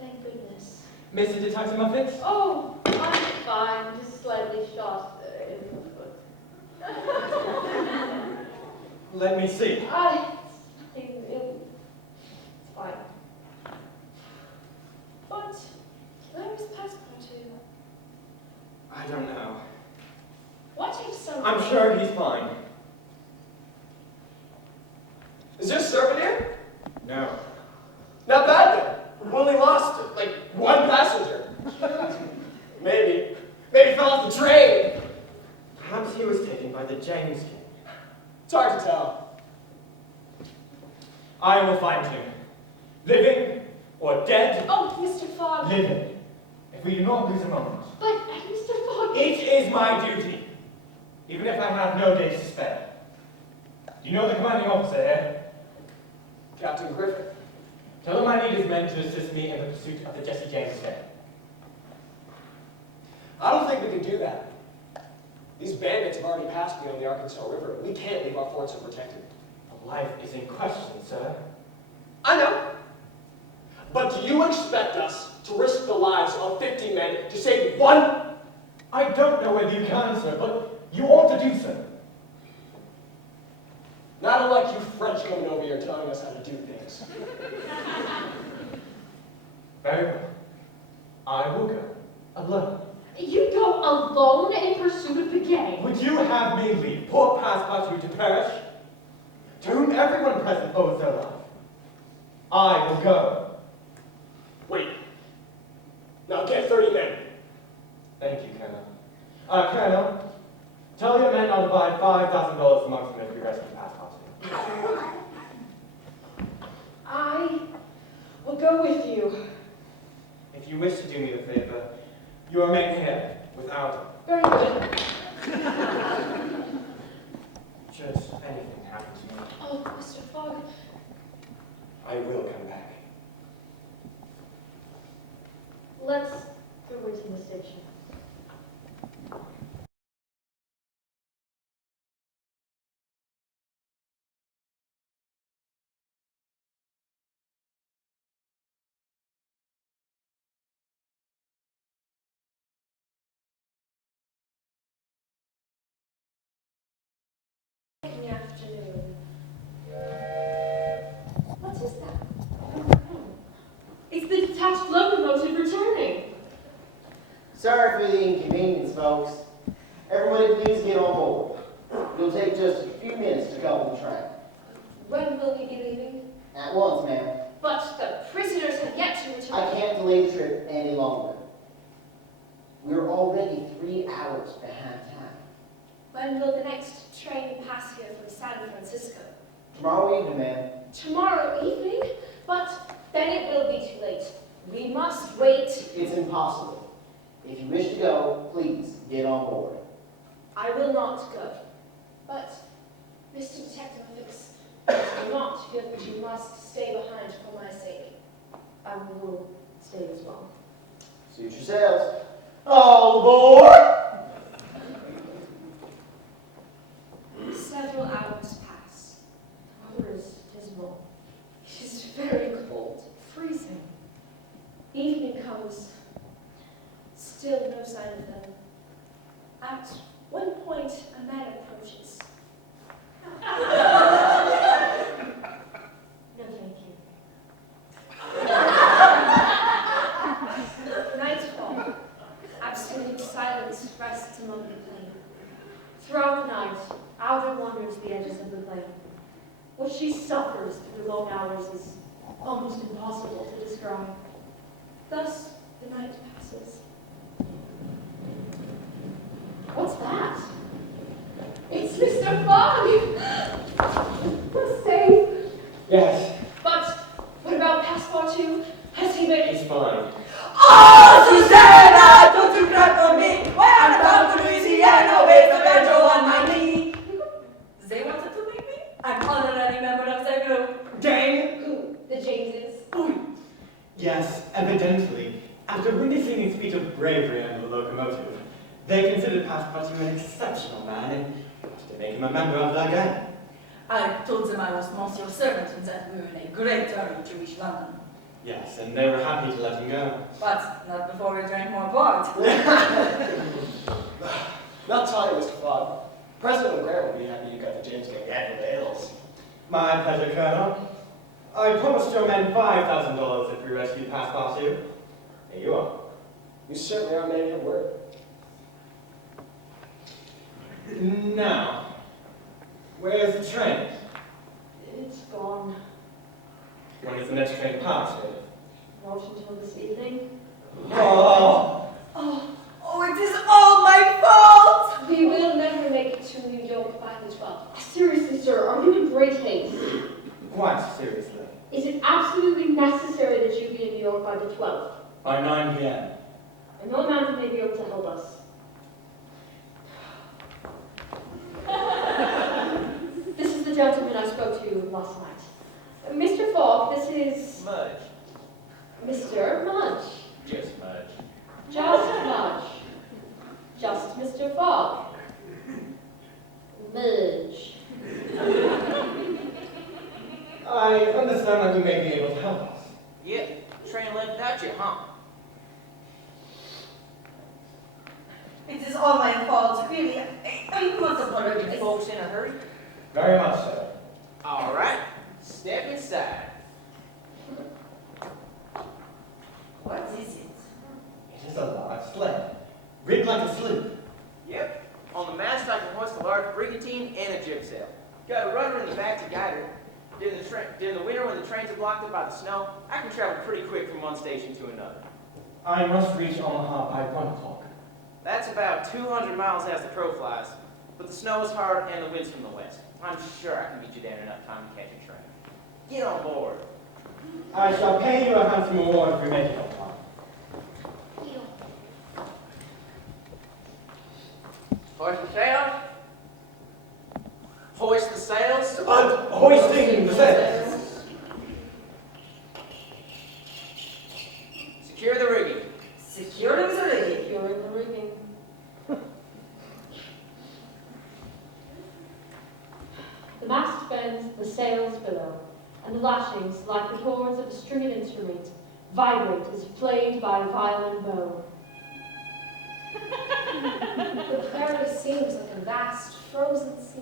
Thank goodness. Mr. Detective Muffet? Oh, I'm fine. Just slightly shot in the foot. Let me see. It's fine. But where is Passepartout? I don't know. What if someone... I'm sure he's fine. Is there a servant here? No. Not bad then. We only lost like one passenger. Maybe. Maybe fell off the train. Perhaps he was taken by the James King. It's hard to tell. I will find him. Living or dead. Oh, Mr. Fogg. Living. If we do not lose a moment. But, Mr. Fogg... It is my duty. Even if I have no days to spare. Do you know the commanding officer here? Captain Griffin. Tell him I need his men to assist me in the pursuit of the Jesse James gang. I don't think we can do that. These bandits have already passed beyond the Arkansas River. We can't leave our forts unprotected. Life is in question, sir. I know. But do you expect us to risk the lives of 50 men to save one? I don't know whether you can, sir, but you ought to do so. Not unlike you French coming over here telling us how to do things. Very well. I will go. Alone. You go alone in pursuit of the gang? Would you have me leave poor Passepartout to perish? To whom everyone present owes their life. I will go. Wait. Now get 30 men. Thank you, Colonel. Colonel, tell your men I'll divide $5,000 amongst them if we rescue Passepartout. I will go with you. If you wish to do me a favor, you remain here with Aouda. Very good. Should anything happen to me, Oh, Mr. Fogg. I will come back. Let's go away to the station. In the afternoon. What is that? It's the detached locomotive returning. Sorry for the inconvenience, folks. Everybody please get on board. It'll take just a few minutes to couple the train. When will we be leaving? At once, ma'am. But the prisoners have yet to return. I can't delay the trip any longer. We're already 3 hours behind time. When will the next train pass here from San Francisco? Tomorrow evening, ma'am. Tomorrow evening? But then it will be too late. We must wait. It's impossible. If you wish to go, please get on board. I will not go. But, Mr. Detective Fix, do not feel that you must stay behind for my sake. I will stay as well. Suit yourselves. All aboard! Several hours pass. The weather is dismal. It is very cold, freezing. Evening comes. Still no sign of them. At one point, a man approaches. No, thank you. Nightfall. Absolute silence rests among the plain. Throughout the night, Aouda wanders the edges of the plain. What she suffers through long hours is almost impossible to describe. Thus, the night passes. What's that? It's Mr. Fogg! We're safe. Yes, But what about Passepartout? Has he been... he's fine. Oh, Susanna, don't you cry for me. When I'm down to Louisiana, with the banjo on my knee. They wanted to make me? I'm honorary member of their group. Dang! Who? The Jameses? Yes, evidently, after witnessing his feat of bravery on the locomotive, they considered Passepartout an exceptional man and wanted to make him a member of their gang. I told them I was Monsieur's servant and that we were in a great hurry to reach London. Yes, and they were happy to let him go. But not before we drank more port. Not time, Mr. Fogg. President Grant will be happy you got the James Gang head with ales. My pleasure, Colonel. I promised your men $5,000 if we rescued Passepartout. Here you are. You certainly are made of work. Now, where's the train? It's gone. When is the next train past? Not until this evening. Oh! Oh, it is all my fault! We will never make it to New York by the 12th. Seriously, sir, are you in great haste? Quite seriously. Is it absolutely necessary that you be in New York by the 12th? By 9 p.m. I know a man who may be able to help us. This is the gentleman I spoke to last night. Mr. Fogg, this is... Mudge. Mr. Mudge. Just Mudge. Just Mudge. Just Mr. Fogg. Mudge. I understand that you may be able to help us. Yep, train left without you, huh? It is all my fault, really. I must You apologize. folks in a hurry? Very much so. All right, step inside. What is it? It is a large sled, rigged like a sloop. Yep, on the mast I can hoist a large brigantine and a jib sail. Got a rudder in the back to guide her. During the winter when the trains are blocked up by the snow, I can travel pretty quick from one station to another. I must reach Omaha by 1 o'clock. That's about 200 miles as the crow flies, but the snow is hard and the wind's from the west. I'm sure I can meet you there in enough time to catch a train. Get on board. I shall pay you a handsome reward if we make it on time. Hoist the sails. Hoist the sails. Hoisting the sails. Secure the rigging. Securing the rigging. Securing the rigging. The mast bends, the sails billow, and the lashings, like the chords of a stringed instrument, vibrate as played by a violin bow. The prairie seems like a vast, frozen sea.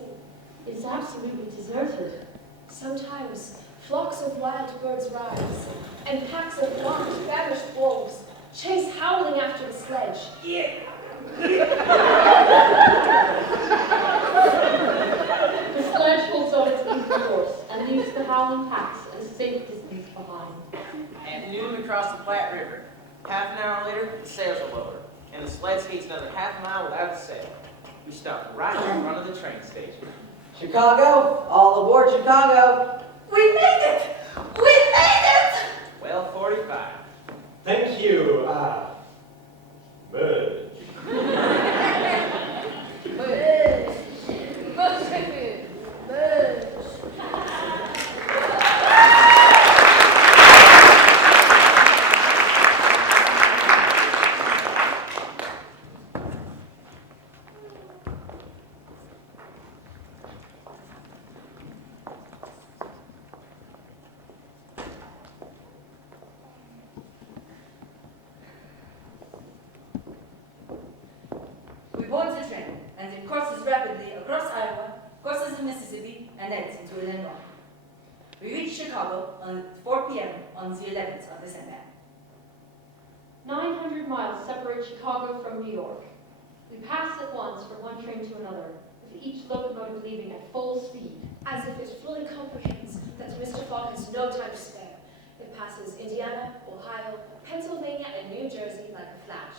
It is absolutely deserted. Sometimes flocks of wild birds rise, and packs of gaunt, famished wolves chase howling after the sledge. The sledge holds on its equal course and leaves the howling packs at a safe distance behind. At noon we cross the Platte River. Half an hour later, the sails are lowered, and the sled skates another half mile without a sail. We stop right in front of the train station. Chicago, all aboard Chicago. We made it! We made it! 12:45. Thank you, Bird. rapidly across Iowa, crosses the Mississippi, and heads into Illinois. We reach Chicago on 4 p.m. on the 11th of December. 900 miles separate Chicago from New York. We pass at once from one train to another, with each locomotive leaving at full speed. As if it fully comprehends that Mr. Fogg has no time to spare. It passes Indiana, Ohio, Pennsylvania, and New Jersey like a flash.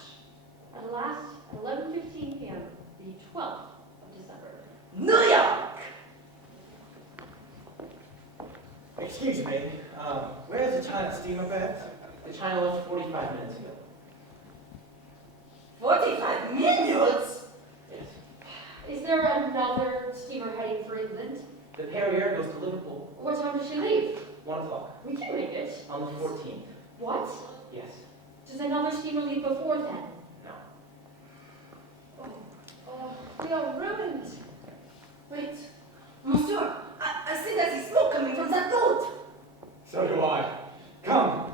At last, at 11:15 p.m., the 12th of December. New York! Excuse me, where's the China steamer bed? The China left 45 minutes ago. 45 minutes? Yes. Is there another steamer heading for England? The Perrier goes to Liverpool. What time does she leave? 1 o'clock. We can make it. On the 14th. What? Yes. Does another steamer leave before then? No. Oh, we are ruined. Wait, Monsieur, I see there's smoke coming from that boat. So do I. Come.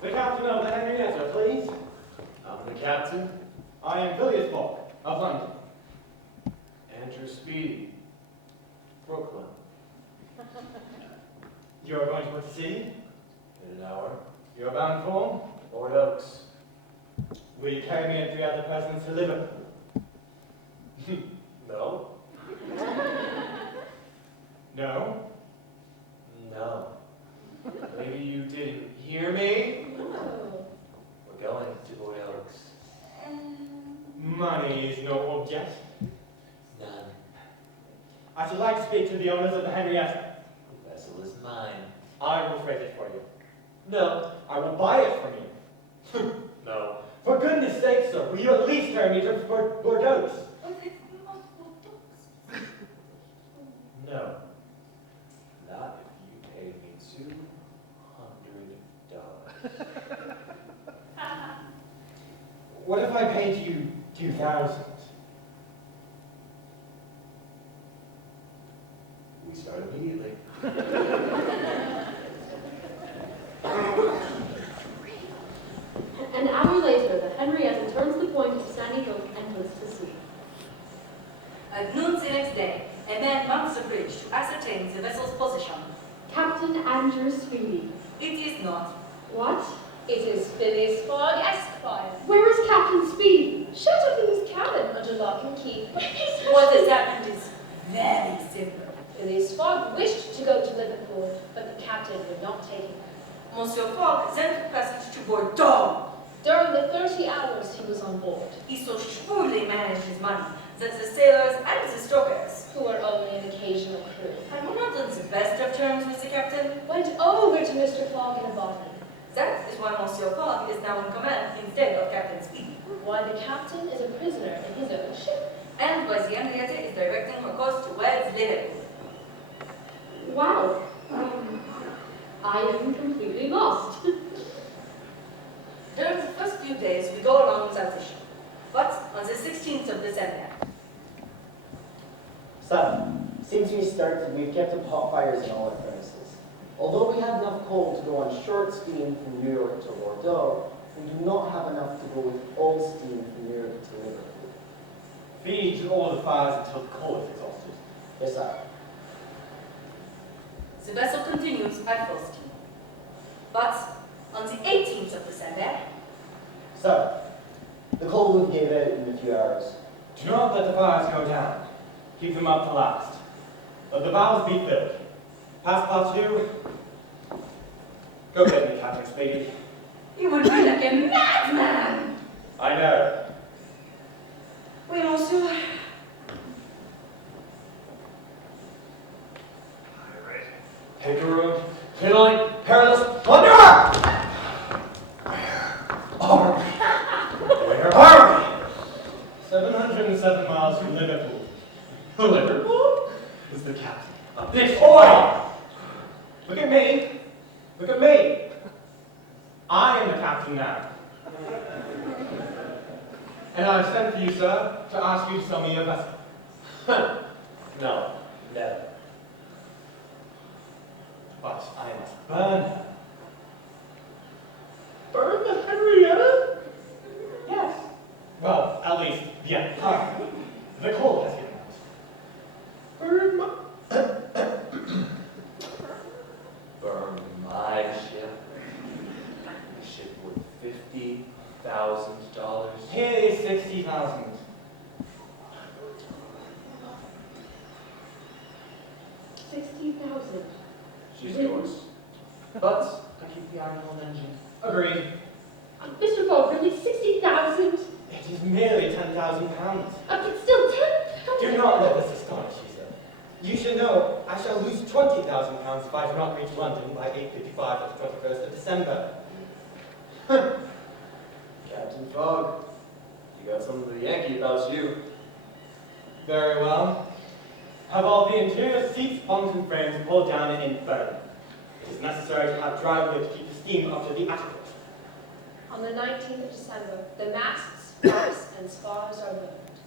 The captain of the Henrietta, please. I'm the captain, I am Phileas Fogg, of London. Andrew Speedy, Brooklyn. You are going to put to sea? In an hour. You are bound for? Lord Oaks. Will you carry me and 3 other persons to Liverpool? No. No? No. Maybe you didn't hear me? Oh. We're going to Lord Oaks. Money is no object. None. I should like to speak to the owners of the Henrietta. The vessel is mine. I will freight it for you. No. I will buy it from you. No. For goodness sake, sir, will you at least carry me to Bordeaux? No. Not if you pay me $200. What if I paid you 2,000? We start immediately. An hour later, the Henrietta turns the point of Sandy Hook and puts to sea. At noon the next day, a man mounts the bridge to ascertain the vessel's position. Captain Andrew Speedy. It is not. What? It is Phileas Fogg, Esquire. Where is Captain Speedy? Shut up in his cabin under lock and key. What has happened is very simple. Phileas Fogg wished to go to Liverpool, but the captain would not take him. Monsieur Fogg then took passage to Bordeaux. During the 30 hours he was on board, He so shrewdly managed his money that the sailors and the stokers, who were only an occasional crew, and were not on the best of terms with the captain. went over to Mr. Fogg in a body. That is why Monsieur Fogg is now in command instead of Captain Speedy, Why the captain is a prisoner in his own ship. and why the Henrietta is directing her course towards Liverpool. Wow. I am completely lost. During the first few days, we go along without issue. But on the 16th of December, Sir, since we started, we've kept up hot fires in all our furnaces. Although we have enough coal to go on short steam from New York to Bordeaux, we do not have enough to go with all steam from New York to Liverpool. Feed all the fires until the coal is exhausted. Yes, sir. the vessel continues at full steam. But on the 18th of December, Sir, the coal will give out in a few hours. Do not let the fires go down. Keep them up to last. Let the valves be filled. Passepartout, go get me, Captain Speedy. you would be like a madman. I know. Oui, monsieur. Paper road, fiddling, perilous, wanderer! Where are we? 707 miles from Liverpool. Liverpool? Is the captain. A big boy! Look at me. Look at me. I am the captain now. And I've sent for you, sir, to ask you to sell me your vessel. No, never. But I must burn her. Burn the Henrietta? Yes. Well, at least, yeah. The cold has given out. Burn my ship. A ship worth $50,000. Hey, 60,000. $60,000. She's yours. But I keep the iron-hulled engine. Agreed. Mr. Fogg, really 60,000? It is merely 10,000 pounds. But still 10,000. Do not let this astonish you, sir. You should know I shall lose 20,000 pounds if I do not reach London by 8:55 at the 21st of December. Captain Fogg, you got something of the Yankee about you. Very well. Have all the interior seats, bunks, and frames pulled down and infirm. It is necessary to have dry wood to keep the steam up to the attic. On the 19th of December, the masts, props, and spars are burned.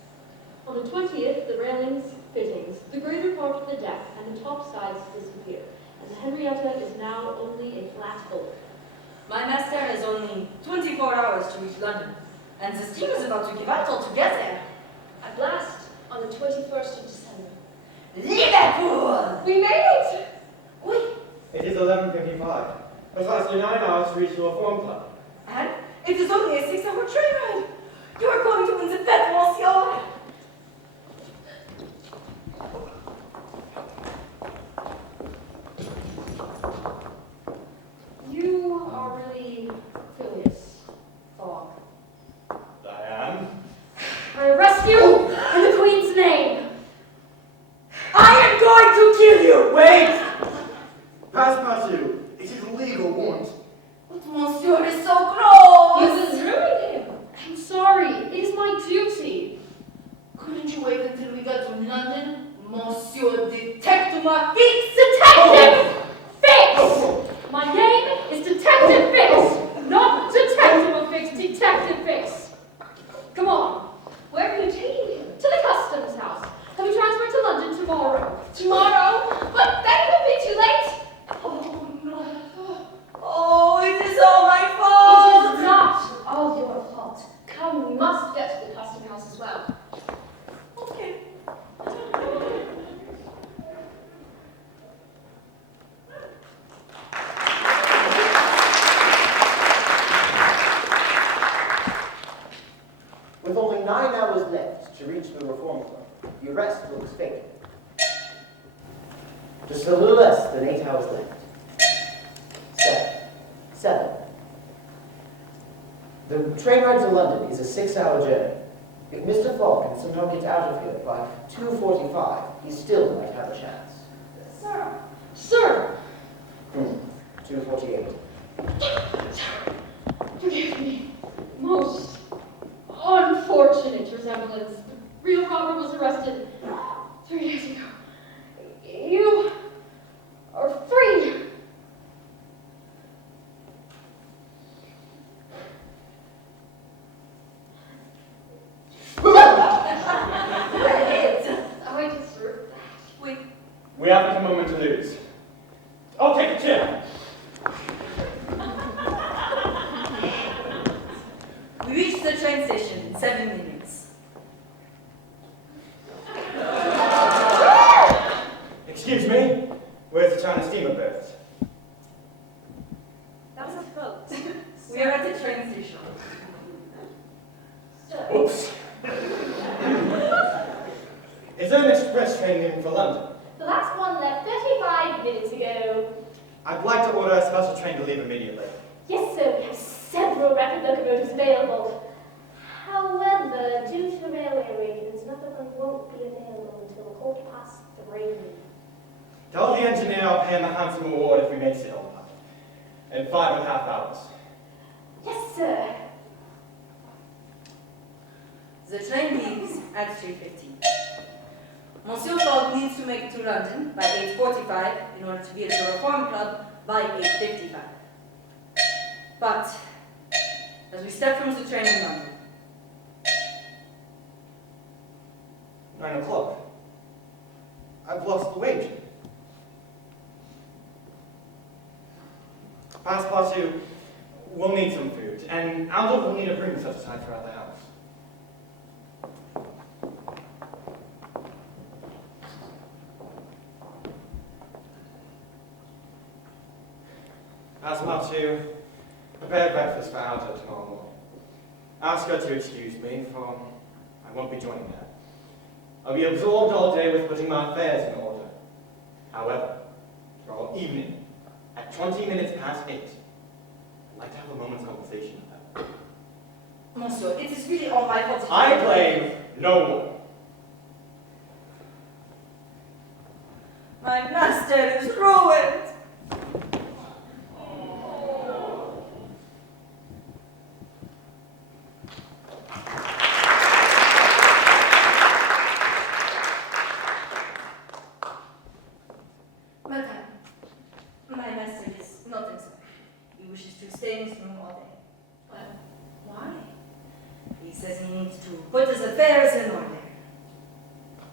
On the 20th, the railings, fittings, the greater part of the deck, and the top sides disappear, and the Henrietta is now only a flat hull. My master has only 24 hours to reach London, and the steam is about to give out altogether. At last, on the 21st of December. Liverpool! We made it! Oui. It is 11:55. Precisely 9 hours to reach the Reform Club. And it is only a 6-hour train ride. You are going to win the bet, monsieur. You are really furious, Fogg. Diane? I arrest you in the Queen's name. I am going to kill you! Wait! Passepartout, it is a legal warrant. But monsieur is so gross! This is ruining him. I'm sorry. It is my duty. Couldn't you wait until we got to London? Monsieur Detective Fix! Detective Fix! My name is Detective Fix, not Detective Fix, Detective Fix. Come on. Where are you taking him? To the customs house. He'll be transferred to London tomorrow. Tomorrow? But then it will be too late. Oh no. Oh, it is all my fault! It is not all your fault. Come, we must get to the custom house as well. Okay. With only 9 hours left to reach the Reform Club, the arrest looks fake. Just a little less than 8 hours left. 7. The train ride to London is a 6-hour journey. If Mr. Fogg can somehow get out of here by 2:45, he still might have a chance. Sir. Sir. 2:48. Forgive me. Most unfortunate resemblance. The real robber was arrested 3 days ago. You are free. I deserve that. We haven't a moment to lose. Oh, take a chair. We reached the train station in 7 minutes. Excuse me? Where's the China steamer berth? That was a boat. We are at the train station. Oops. Is there an express train leaving for London? The last one left 35 minutes ago. I'd like to order a special train to leave immediately. Yes, sir, we have several rapid locomotives available. However, due to railway arrangements, another one won't be available until 3:15. Tell the engineer I'll pay him a handsome reward if we make it on time. In 5.5 hours. Yes, sir. The train leaves at 3:50. Monsieur Fogg needs to make it to London by 8:45 in order to be at the Reform Club by 8:55. But, as we step from the train in London, 9 o'clock. I've lost the wager. Passepartout will need some food, and Aouda will need a room set aside throughout the house. Passepartout, prepare breakfast for Aouda tomorrow morning. Ask her to excuse me, for I won't be joining her. I'll be absorbed all day with putting my affairs in order. However, tomorrow evening, at 20 minutes past 8, I'd like to have a moment's conversation with her. Monsieur, it is really all my fault. I blame no one. My master is ruined. Madame, my master is not inside. He wishes to stay in his room all day. But why? He says he needs to put his affairs in order.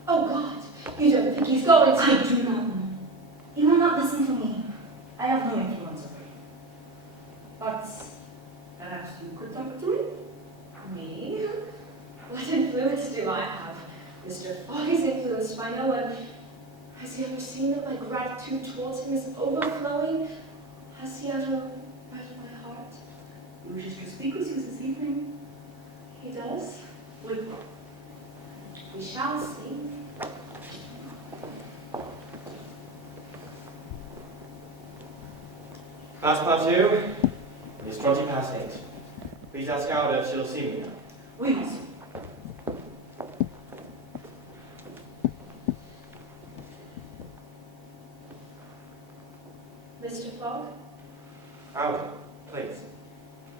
Oh God, you don't think he's going to? I do not know. He will not listen to me. I have no influence over him. But perhaps you could talk to him? Me? What influence do I have? Mr. Fogg is influenced by no one. Has he ever seen that my gratitude towards him is overflowing? Has he ever read my heart? He wishes to speak with you this evening. He does? We shall see. Passepartout, it's 20 past 8. Please ask Aouda if she'll see me now. Oui, monsieur. Mr. Fogg? Aouda, please,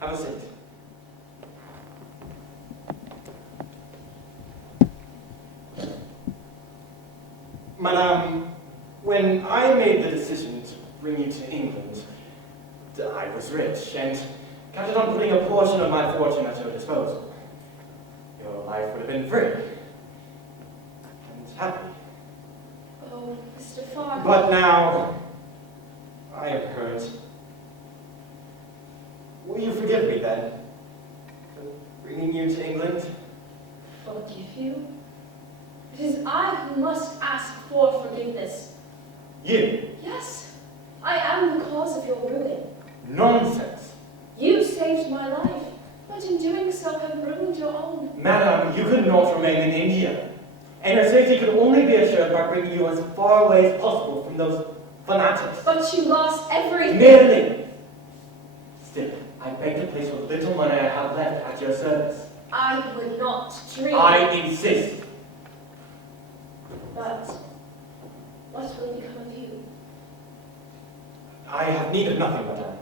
have a seat. Madame, when I made the decision to bring you to England, I was rich and counted on putting a portion of my fortune at your disposal. Your life would have been free and happy. Oh, Mr. Fogg. But now, I am hurt. Will you forgive me then for bringing you to England? Forgive you? It is I who must ask for forgiveness. You? Yes, I am the cause of your ruin. Nonsense. You saved my life, but in doing so have ruined your own. Madam, you could not remain in India, and your safety could only be assured by bringing you as far away as possible from those fanatics. But you lost everything. Nearly. Still, I beg to place what little money I have left at your service. I would not dream. I insist. But what will become of you? I have need of nothing, madame.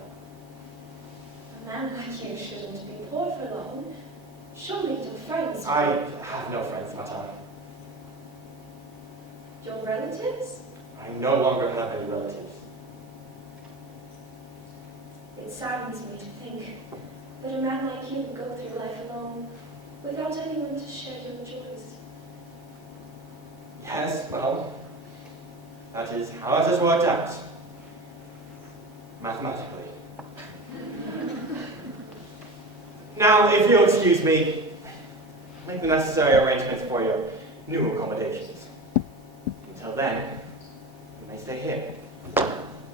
A man like you shouldn't be poor for long. Surely your friends. I have no friends, madame. Your relatives? I no longer have any relatives. It saddens me to think that a man like you would go through life alone, without anyone to share your joys. Yes, well, that is how it has worked out. Mathematically. Now, if you'll excuse me, make the necessary arrangements for your new accommodations. Until then, you may stay here.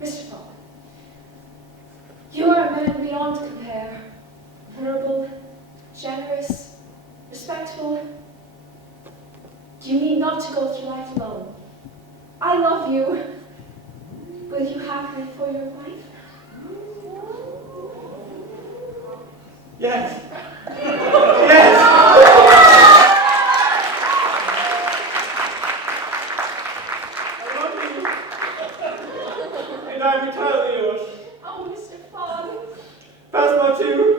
Mr. Fogg, you are a man beyond compare. Verbal, generous, respectful. You need not to go through life alone. I love you. Will you have me for your wife? Yes. Yes. I love you. And I'm entirely yours. Oh, Mr. Fogg. Passepartout.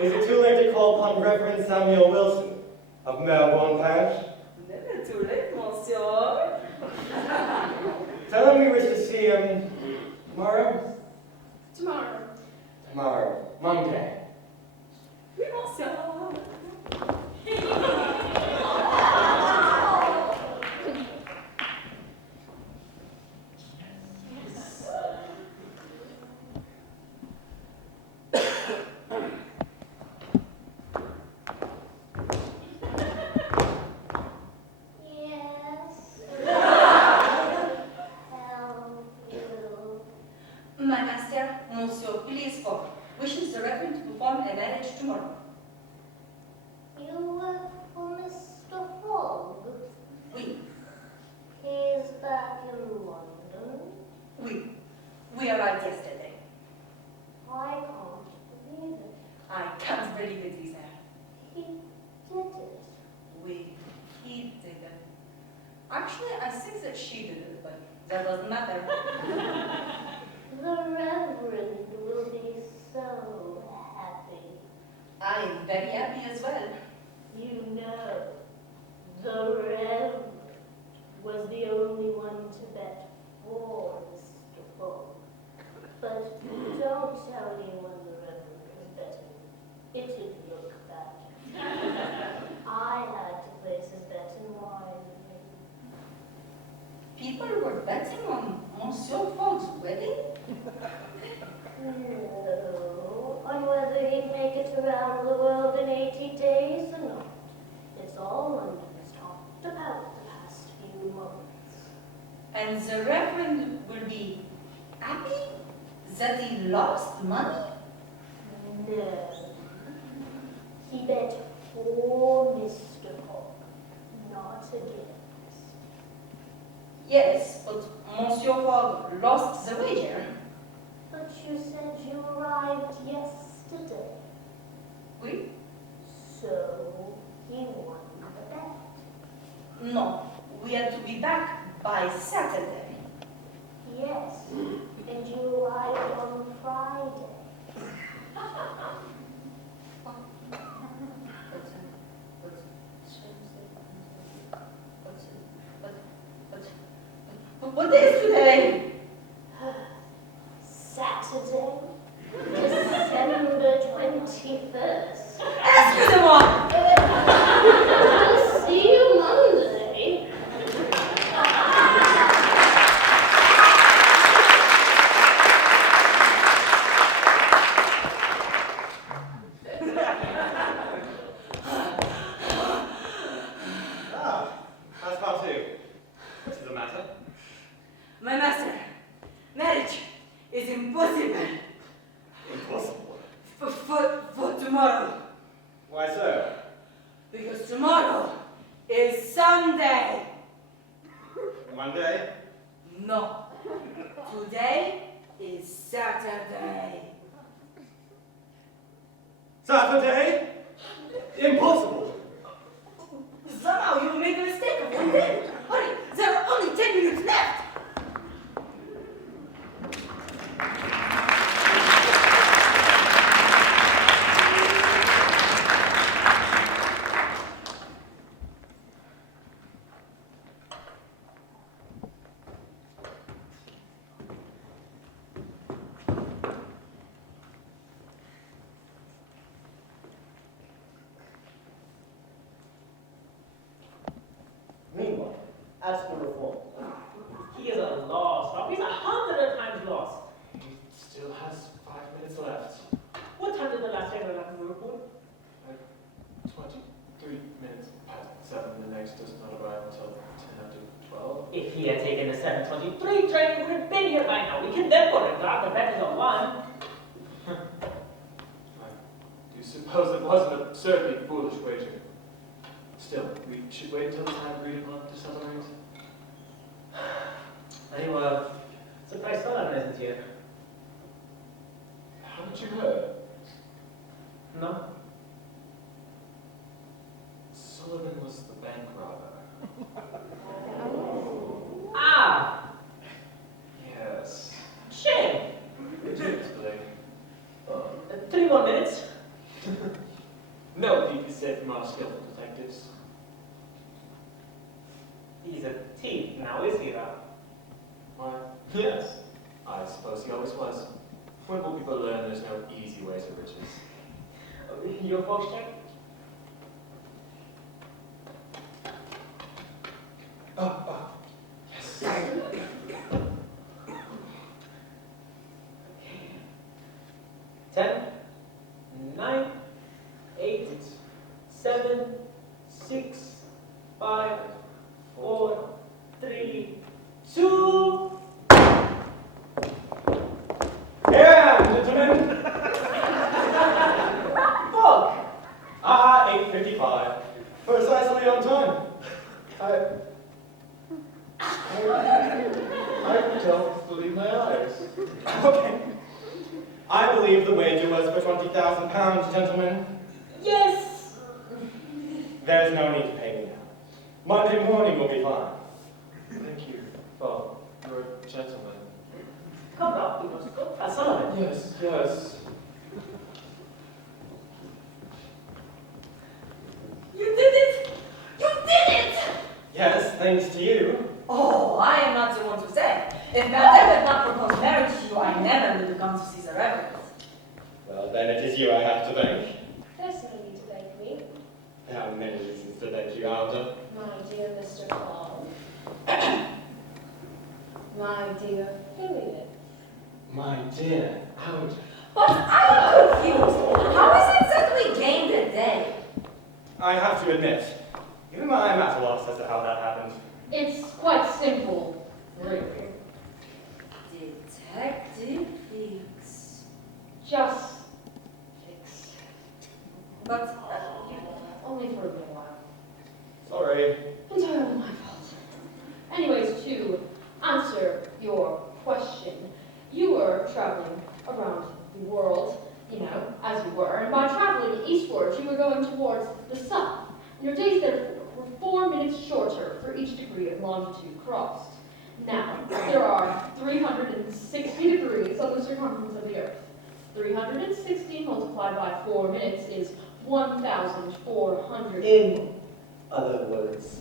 Is it too late to call upon Reverend Samuel Wilson of Melbourne Parish? Never too late, monsieur. Tell him we wish to see him tomorrow. Tomorrow. Tomorrow, Monday. Oui, monsieur. we arrived yesterday. I can't believe it. I can't believe it either. He did it. He did it. Actually, I think that she did it, but that doesn't matter. The Reverend will be so happy. I'm very happy as well. You know, the Reverend was the only one to bet for Mr. Fogg. But don't tell anyone the Reverend was betting. It'd look bad. I had to place his bet in wine. People were betting on Monsieur Fogg's wedding? No, on whether he'd make it around the world in 80 days or not. It's all under his talked about the past few months. And the Reverend will be happy that he lost money? No. He bet for Mr. Fogg, not against. Yes, but Monsieur Fogg lost the wager. But you said you arrived yesterday. Oui? So he won the bet. No, we had to be back by Saturday. Yes, and you arrived on Friday. What day is today? Saturday, December 21st. Excusez-moi! I'll see you Monday. Passepartout. What is the matter? My master, marriage is impossible. Impossible. For tomorrow. Why so? Because tomorrow is Sunday. Monday? No. Today is Saturday. Saturday? Impossible. Somehow you made a mistake of one day. Hurry, there are only 10 minutes left. Meanwhile, as for reform, He is a lost dog. He's 100 times lost. He still has 5 minutes left. What time did the last train arrive from Liverpool? 23 minutes past 7. The next does not arrive until 10 after 12. If he had taken the 7:23 train, he would have been here by now. We can therefore regard the bet as a one. I do suppose it was an absurdly foolish wager. Still, we should wait until the time agreed upon to celebrate. Anyway, surprised Sullivan isn't here. Haven't you heard? No? Sullivan was the bank robber. Ah! Yes. Shame! Predictably. 3 more minutes. No thief is safe from our skillful detectives. He's a thief now, is he, Ralph? Why, yes. I suppose he always was. When will people learn there's no easy way to riches? Your folks check? Yes. 10, 9, 8, 7, 6, 5, 4, 3, 2. Here, gentlemen! Fog! 8:55. Precisely on time. I don't believe my eyes. Okay. I believe the wager was for £20,000, gentlemen. Yes. There's no need to pay me now. Monday morning will be fine. Thank you, Father. You're a gentleman. Come up, we must go. That's all right. Yes, yes. You did it! You did it! Yes, thanks to you. Oh, I am not the one to say. If Madame had not proposed marriage to you, I never would have come to see the reverend. Well, then it is you I have to thank. There's no need to thank me, There are many reasons to thank you, Aouda. my dear Mr. Fogg. My dear Harriet. My dear Aouda. But I'm confused. How is it that we gained a day? I have to admit, even I am at a loss as to how that happened. It's quite simple, really. Detective Fix. Just fix. But, Only for a little while. Sorry. Entirely my fault. Anyways, to answer your question, you were traveling around the world, you know, as you were, and by traveling eastwards, you were going towards the sun. And your days therefore were 4 minutes shorter for each degree of longitude crossed. Now, there are 360 degrees on the circumference of the Earth. 360 multiplied by 4 minutes is 1,400. In other words,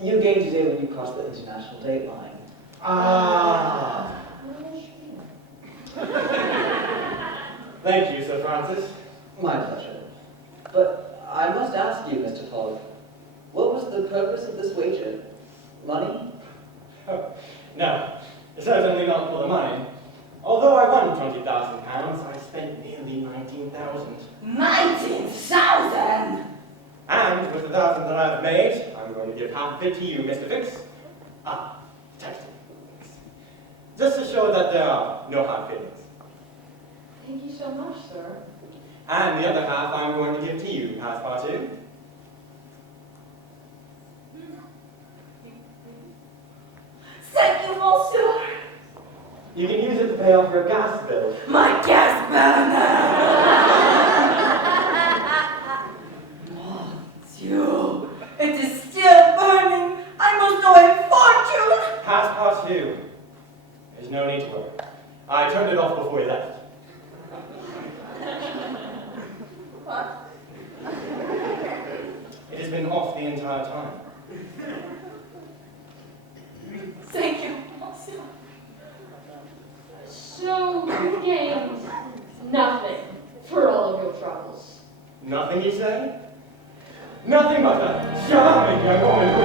you gained today when you crossed the international date line. Ah. Thank you, Sir Francis. My pleasure. But I must ask you, Mr. Fogg, what was the purpose of this wager? Money? Oh, no, certainly not for the money. Although I won £20,000, I spent nearly 19,000. 19,000! And with the 1,000 that I've made, I'm going to give half of it to you, Mr. Fix. Detective. Just to show that there are no hard feelings. Thank you so much, sir. And the other half I'm going to give to you, Passepartout. Thank you, monsieur. You can use it to pay off your gas bill. My gas burner! Monsieur, it is still burning. I must owe a fortune. Passepartout. There's no need to worry. I turned it off before you left. What? It has been off the entire time. Thank you, monsieur. So you gained nothing for all of your troubles. Nothing, you say? Nothing but a charming young woman who